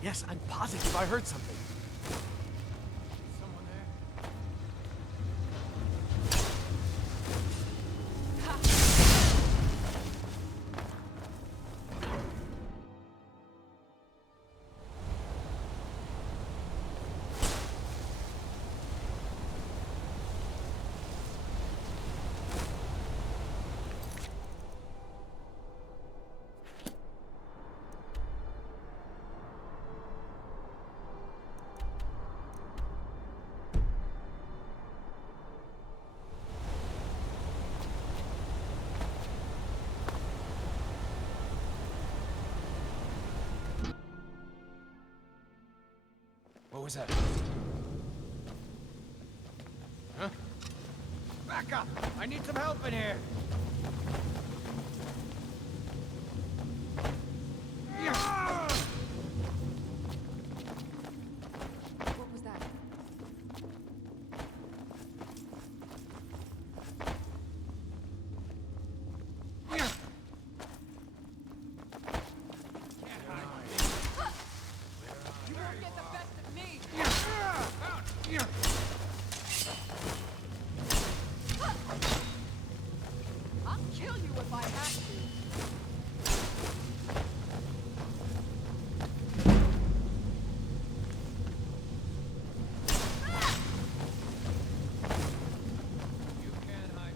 Yes, I'm positive I heard something. Someone there? What was that? Huh? Back up! I need some help in here! What was that? You won't get the best of me! I'll kill you if I have to. You can't hide.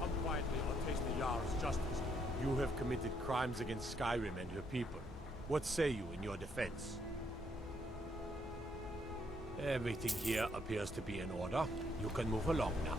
Come quietly or taste the Jarl's justice. You have committed crimes against Skyrim and your people. What say you in your defense? Everything here appears to be in order. You can move along now.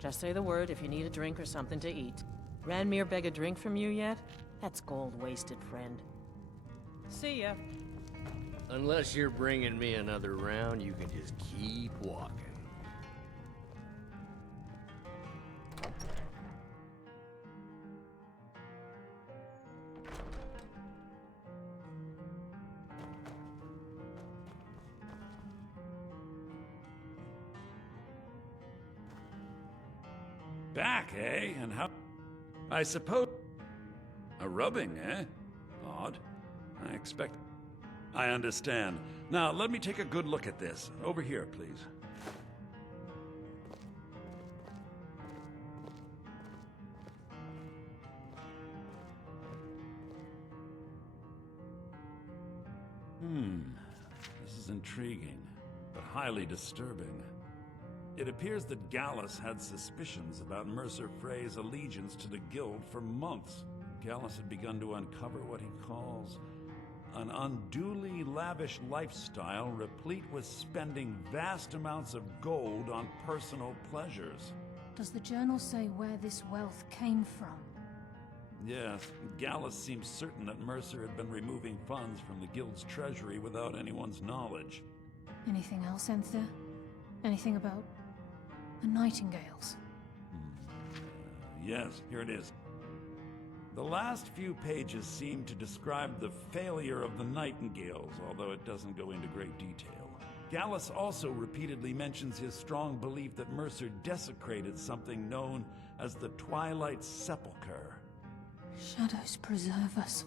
Just say the word if you need a drink or something to eat. Ranmir beg a drink from you yet? That's gold wasted, friend. See ya. Unless you're bringing me another round, you can just keep walking. Back, eh? And how... I suppose... A rubbing, eh? Odd. I expect... I understand. Now, let me take a good look at this. Over here, please. This is intriguing, but highly disturbing. It appears that Gallus had suspicions about Mercer Frey's allegiance to the Guild for months. Gallus had begun to uncover what he calls an unduly lavish lifestyle replete with spending vast amounts of gold on personal pleasures. Does the journal say where this wealth came from? Yes, Gallus seems certain that Mercer had been removing funds from the Guild's treasury without anyone's knowledge. Anything else, Enthir? Anything about the Nightingales? Yes, here it is. The last few pages seem to describe the failure of the Nightingales, although it doesn't go into great detail. Gallus also repeatedly mentions his strong belief that Mercer desecrated something known as the Twilight Sepulchre. Shadows preserve us.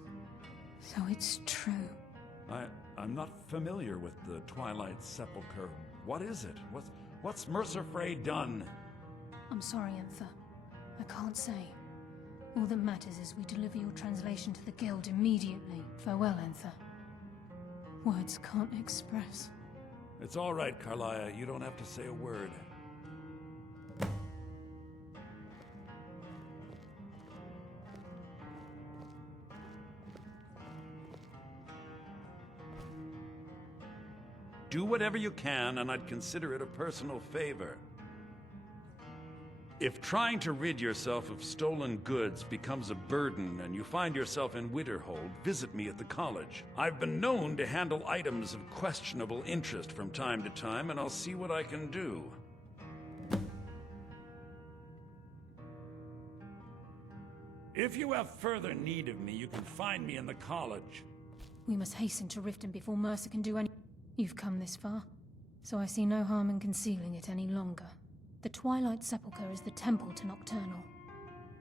So it's true. I'm not familiar with the Twilight Sepulchre. What is it? What's Mercer Frey done? I'm sorry, Enther. I can't say. All that matters is we deliver your translation to the Guild immediately. Farewell, Enther. Words can't express. It's all right, Carlia. You don't have to say a word. Do whatever you can, and I'd consider it a personal favor. If trying to rid yourself of stolen goods becomes a burden and you find yourself in Winterhold, visit me at the college. I've been known to handle items of questionable interest from time to time, and I'll see what I can do. If you have further need of me, you can find me in the college. We must hasten to Riften before Mercer can do any— You've come this far, so I see no harm in concealing it any longer. The Twilight Sepulchre is the temple to Nocturnal.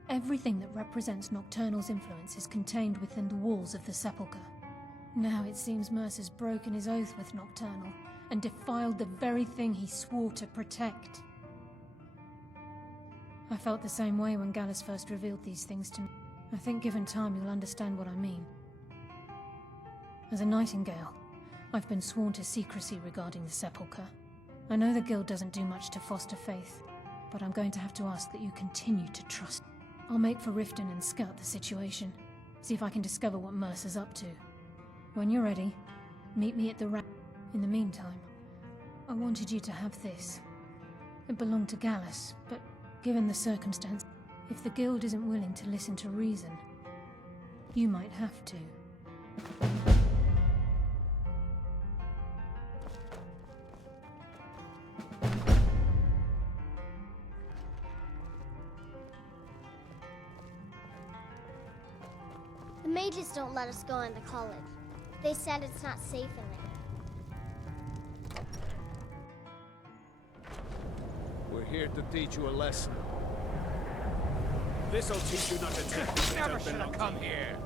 Everything that represents Nocturnal's influence is contained within the walls of the Sepulchre. Now it seems Mercer's broken his oath with Nocturnal and defiled the very thing he swore to protect. I felt the same way when Gallus first revealed these things to me. I think given time you'll understand what I mean. As a Nightingale, I've been sworn to secrecy regarding the Sepulchre. I know the Guild doesn't do much to foster faith, but I'm going to have to ask that you continue to trust. I'll make for Riften and scout the situation, see if I can discover what Mercer's up to. When you're ready, meet me at the In the meantime, I wanted you to have this. It belonged to Gallus, but given the circumstance, if the Guild isn't willing to listen to reason, you might have to. The mages don't let us go into college. They said it's not safe in there. We're here to teach you a lesson. This'll teach you not to take things that Never don't should belong have come to you. here.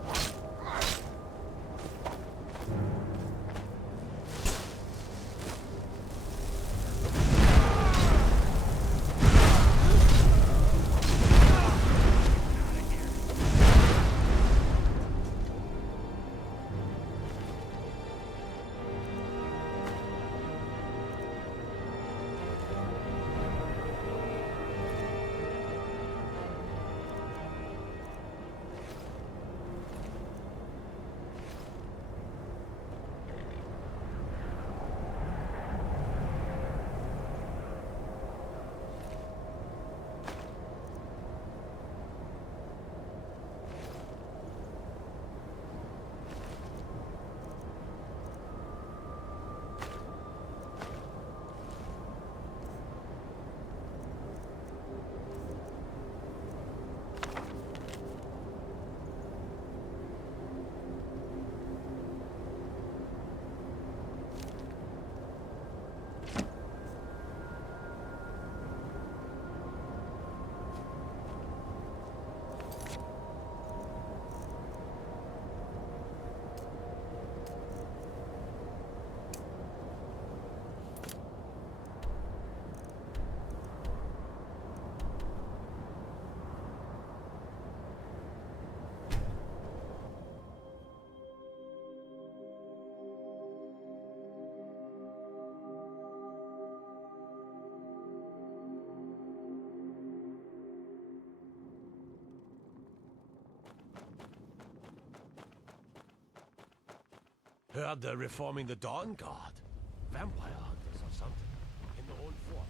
Heard they're reforming the Dawn Guard. Vampire hunters or something. In the old fort.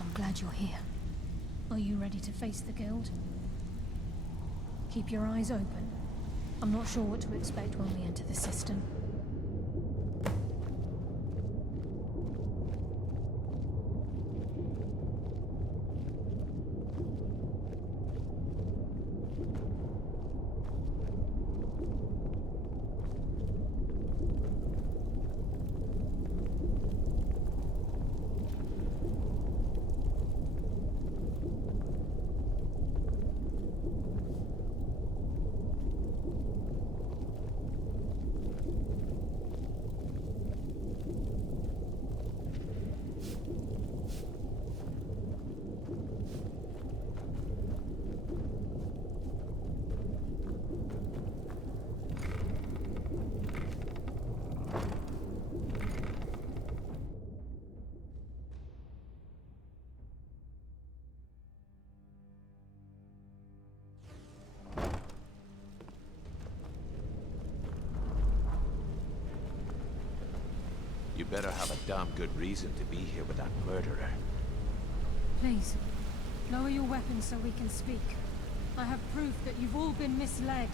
I'm glad you're here. Are you ready to face the Guild? Keep your eyes open. I'm not sure what to expect when we enter the system. You better have a damn good reason to be here with that murderer. Please, lower your weapons so we can speak. I have proof that you've all been misled.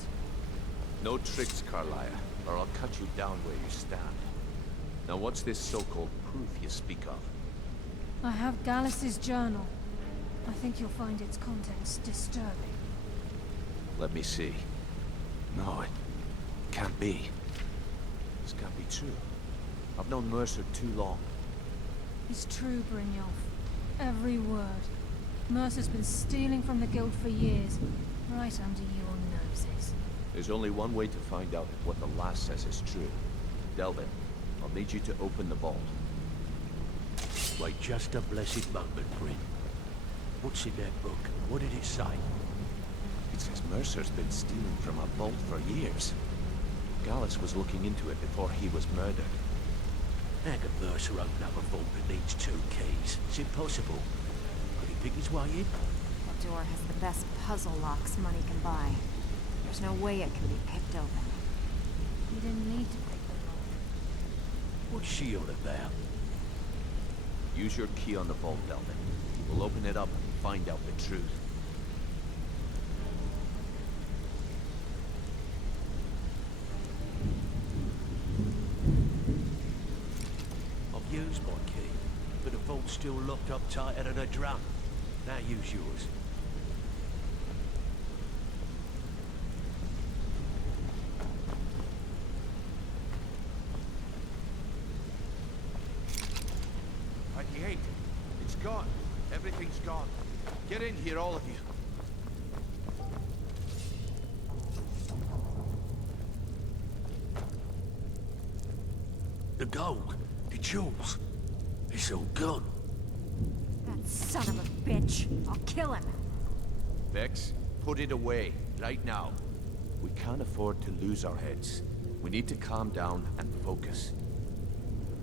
No tricks, Carlia, or I'll cut you down where you stand. Now what's this so-called proof you speak of? I have Gallus's journal. I think you'll find its contents disturbing. Let me see. No, it can't be. This can't be true. I've known Mercer too long. It's true, Brynjolf. Every word. Mercer's been stealing from the Guild for years, right under your noses. There's only one way to find out if what the lass says is true. Delvin, I'll need you to open the vault. Wait just a blessed moment, Bryn. What's in that book? What did it say? It says Mercer's been stealing from a vault for years. Gallus was looking into it before he was murdered. How can Mercer open up a vault that needs 2 keys? It's impossible. Could he pick his way in? The door has the best puzzle locks money can buy. There's no way it can be picked open. You didn't need to pick the lock. What's she all about? Use your key on the vault, Delvin. We'll open it up and find out the truth. I've used my key, but the vault's still locked up tighter than a drum. Now use yours. It's gone. Everything's gone. Get in here, all of you. The gold, the jewels, it's all gone. That son of a bitch! I'll kill him! Vex, put it away, right now. We can't afford to lose our heads. We need to calm down and focus.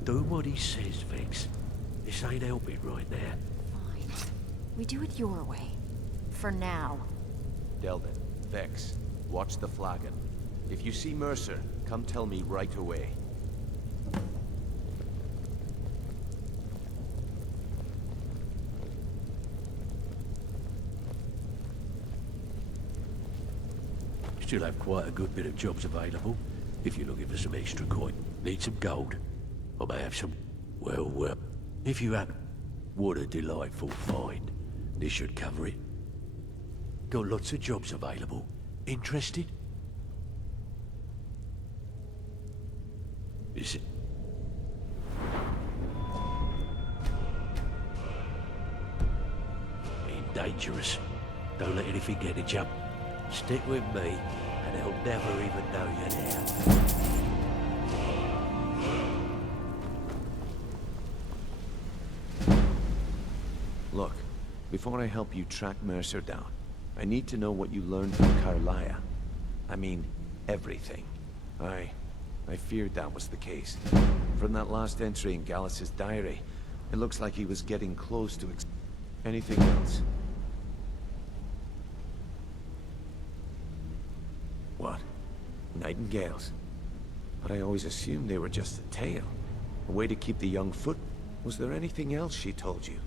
Do what he says, Vex. This ain't helping right now. Fine. We do it your way. For now. Delvin, Vex, watch the flagon. If you see Mercer, come tell me right away. Still have quite a good bit of jobs available, if you're looking for some extra coin. Need some gold? I may have some... Well, if you happen... What a delightful find. This should cover it. Got lots of jobs available. Interested? Is it? Being dangerous. Don't let anything get a jump. Stick with me, and they'll never even know you're there. Look, before I help you track Mercer down, I need to know what you learned from Carlia. I mean, everything. I feared that was the case. From that last entry in Gallus's diary, it looks like he was getting close to anything else. What? Nightingales? But I always assumed they were just a tale. A way to keep the young foot. Was there anything else she told you?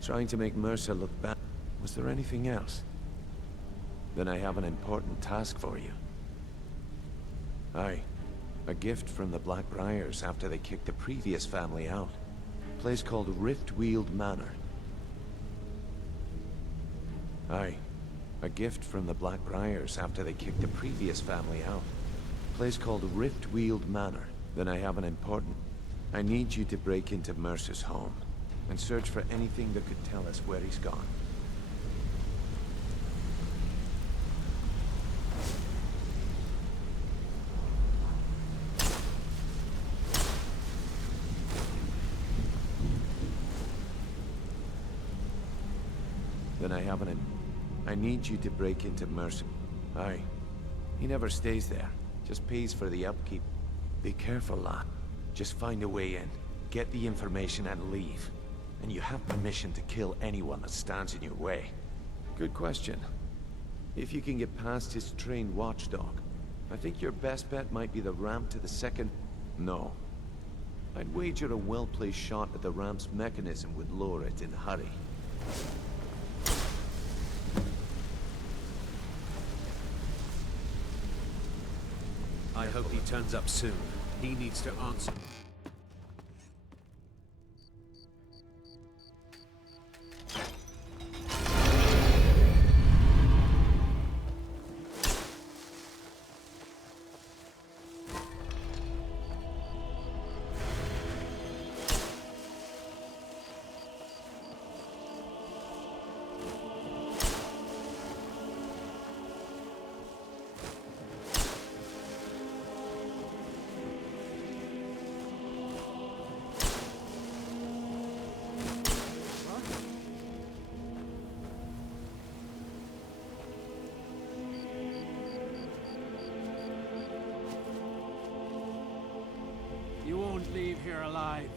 Trying to make Mercer look bad? Was there anything else? Then I have an important task for you. Aye. A gift from the Blackbriars after they kicked the previous family out. A place called Riftweald Manor. Aye. A gift from the Blackbriars after they kicked the previous family out. A place called Riftweald Manor. Then I have an important... I need you to break into Mercer's home and search for anything that could tell us where he's gone. Then I have an... I need you to break into Mercer. Aye. He never stays there. Just pays for the upkeep. Be careful, lad. Just find a way in. Get the information and leave. And you have permission to kill anyone that stands in your way. Good question. If you can get past his trained watchdog, I think your best bet might be the ramp to the second... No. I'd wager a well-placed shot at the ramp's mechanism would lower it in a hurry. I hope he turns up soon. He needs to answer. You won't leave here alive.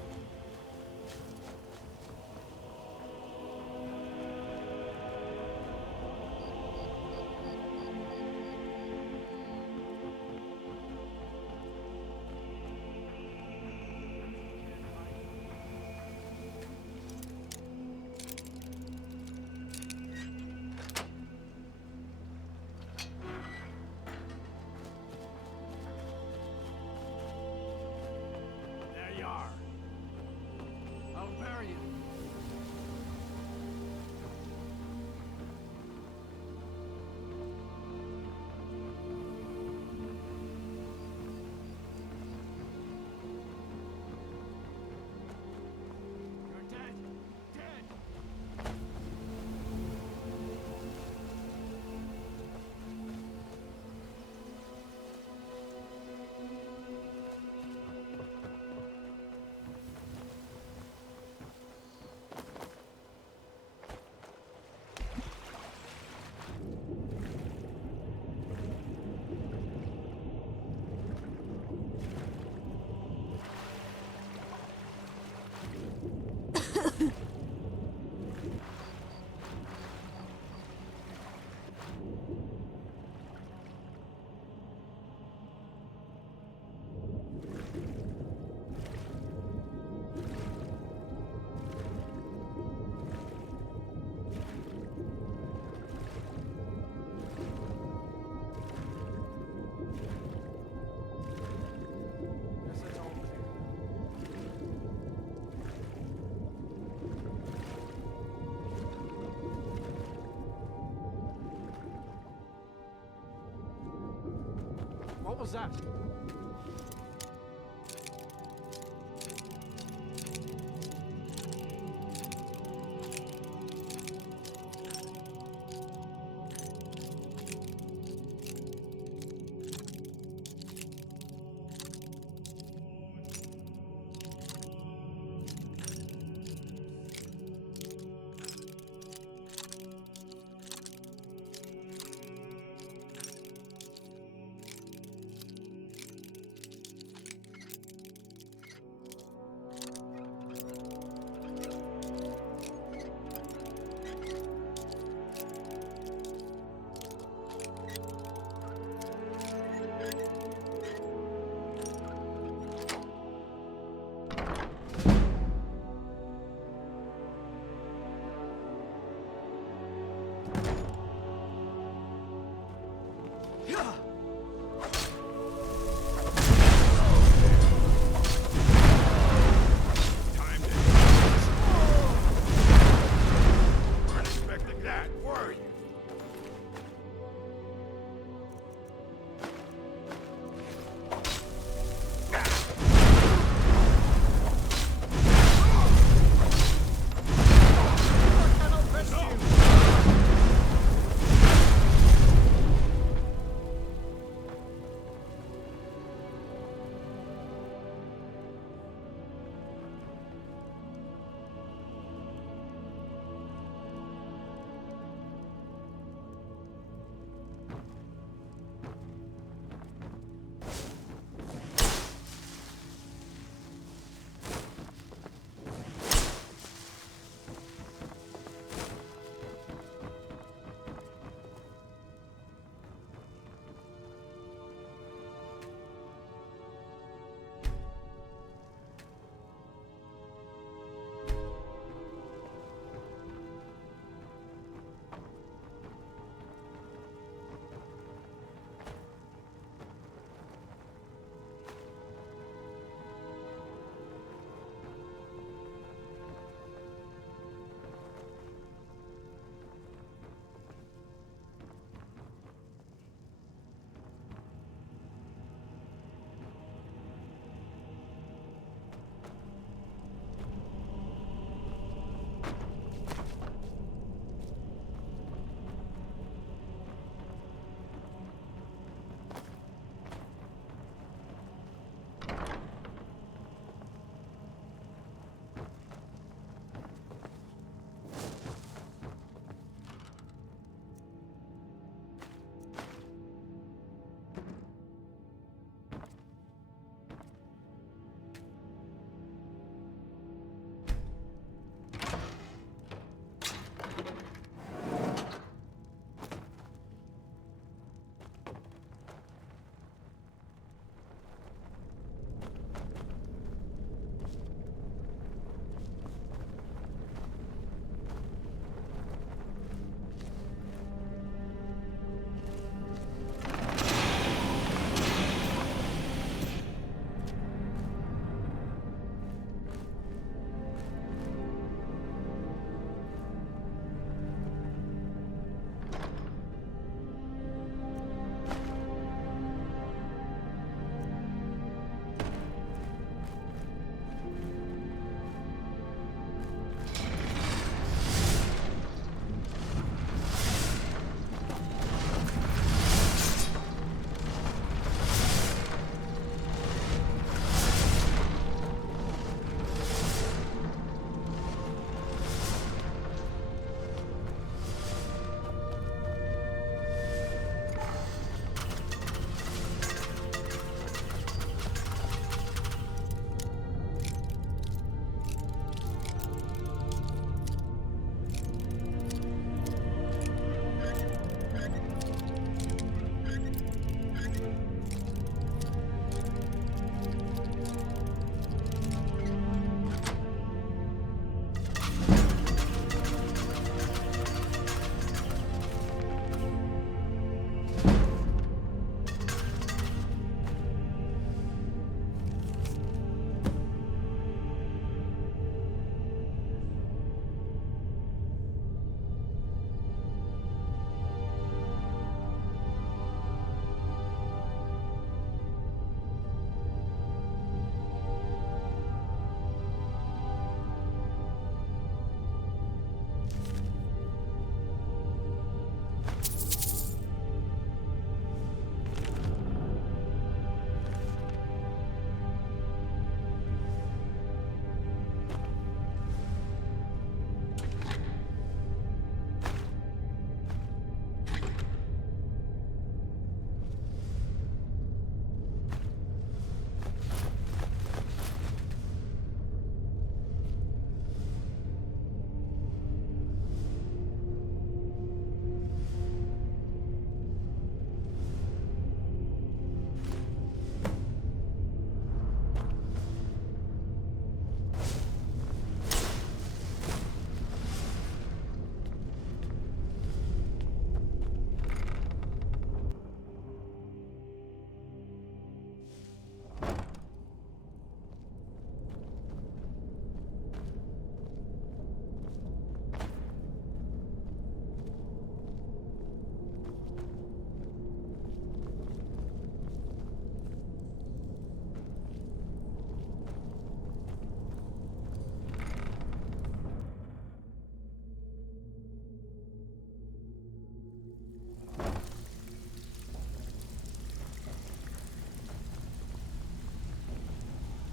What was that?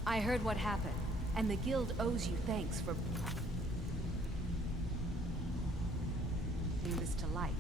I heard what happened, and the guild owes you thanks for bringing this to light.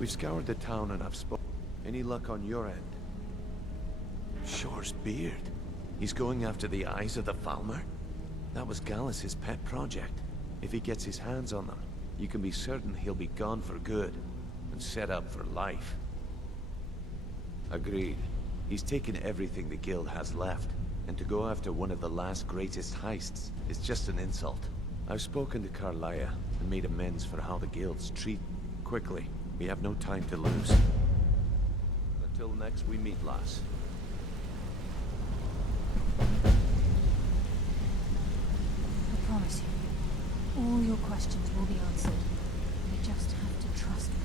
We've scoured the town and I've spoken. Any luck on your end? Shore's beard. He's going after the eyes of the Falmer? That was Gallus's pet project. If he gets his hands on them, you can be certain he'll be gone for good, and set up for life. Agreed. He's taken everything the guild has left, and to go after one of the last greatest heists is just an insult. I've spoken to Carlia, and made amends for how the guilds treat. Quickly. We have no time to lose. Until next we meet, lass. I promise you, all your questions will be answered. You just have to trust me.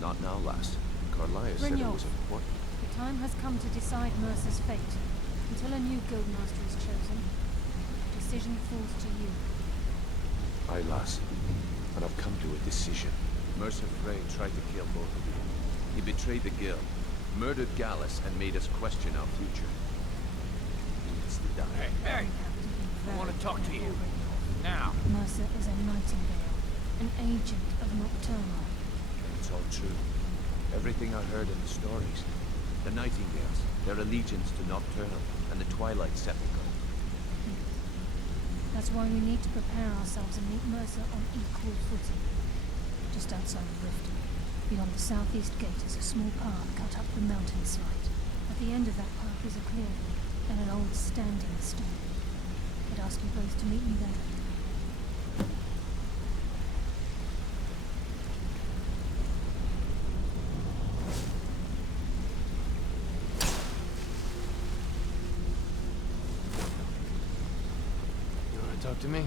Not now, lass. Carlia said it was important. The time has come to decide Mercer's fate. Until a new guildmaster is chosen, the decision falls to you. Aye, lass. And I've come to a decision. Mercer Frey tried to kill both of you. He betrayed the guild, murdered Gallus, and made us question our future. He needs to die. Hey! I want to talk to you. Now. Mercer is a nightingale, an agent of Nocturnal. It's all true. Everything I heard in the stories. The Nightingales, their allegiance to Nocturnal, and the Twilight Sepulchre. That's why we need to prepare ourselves and meet Mercer on equal footing. Just outside of Riften, beyond the southeast gate is a small path cut up the mountainside. At the end of that path is a clearing, and an old standing stone. I'd ask you both to meet me there. You want to talk to me?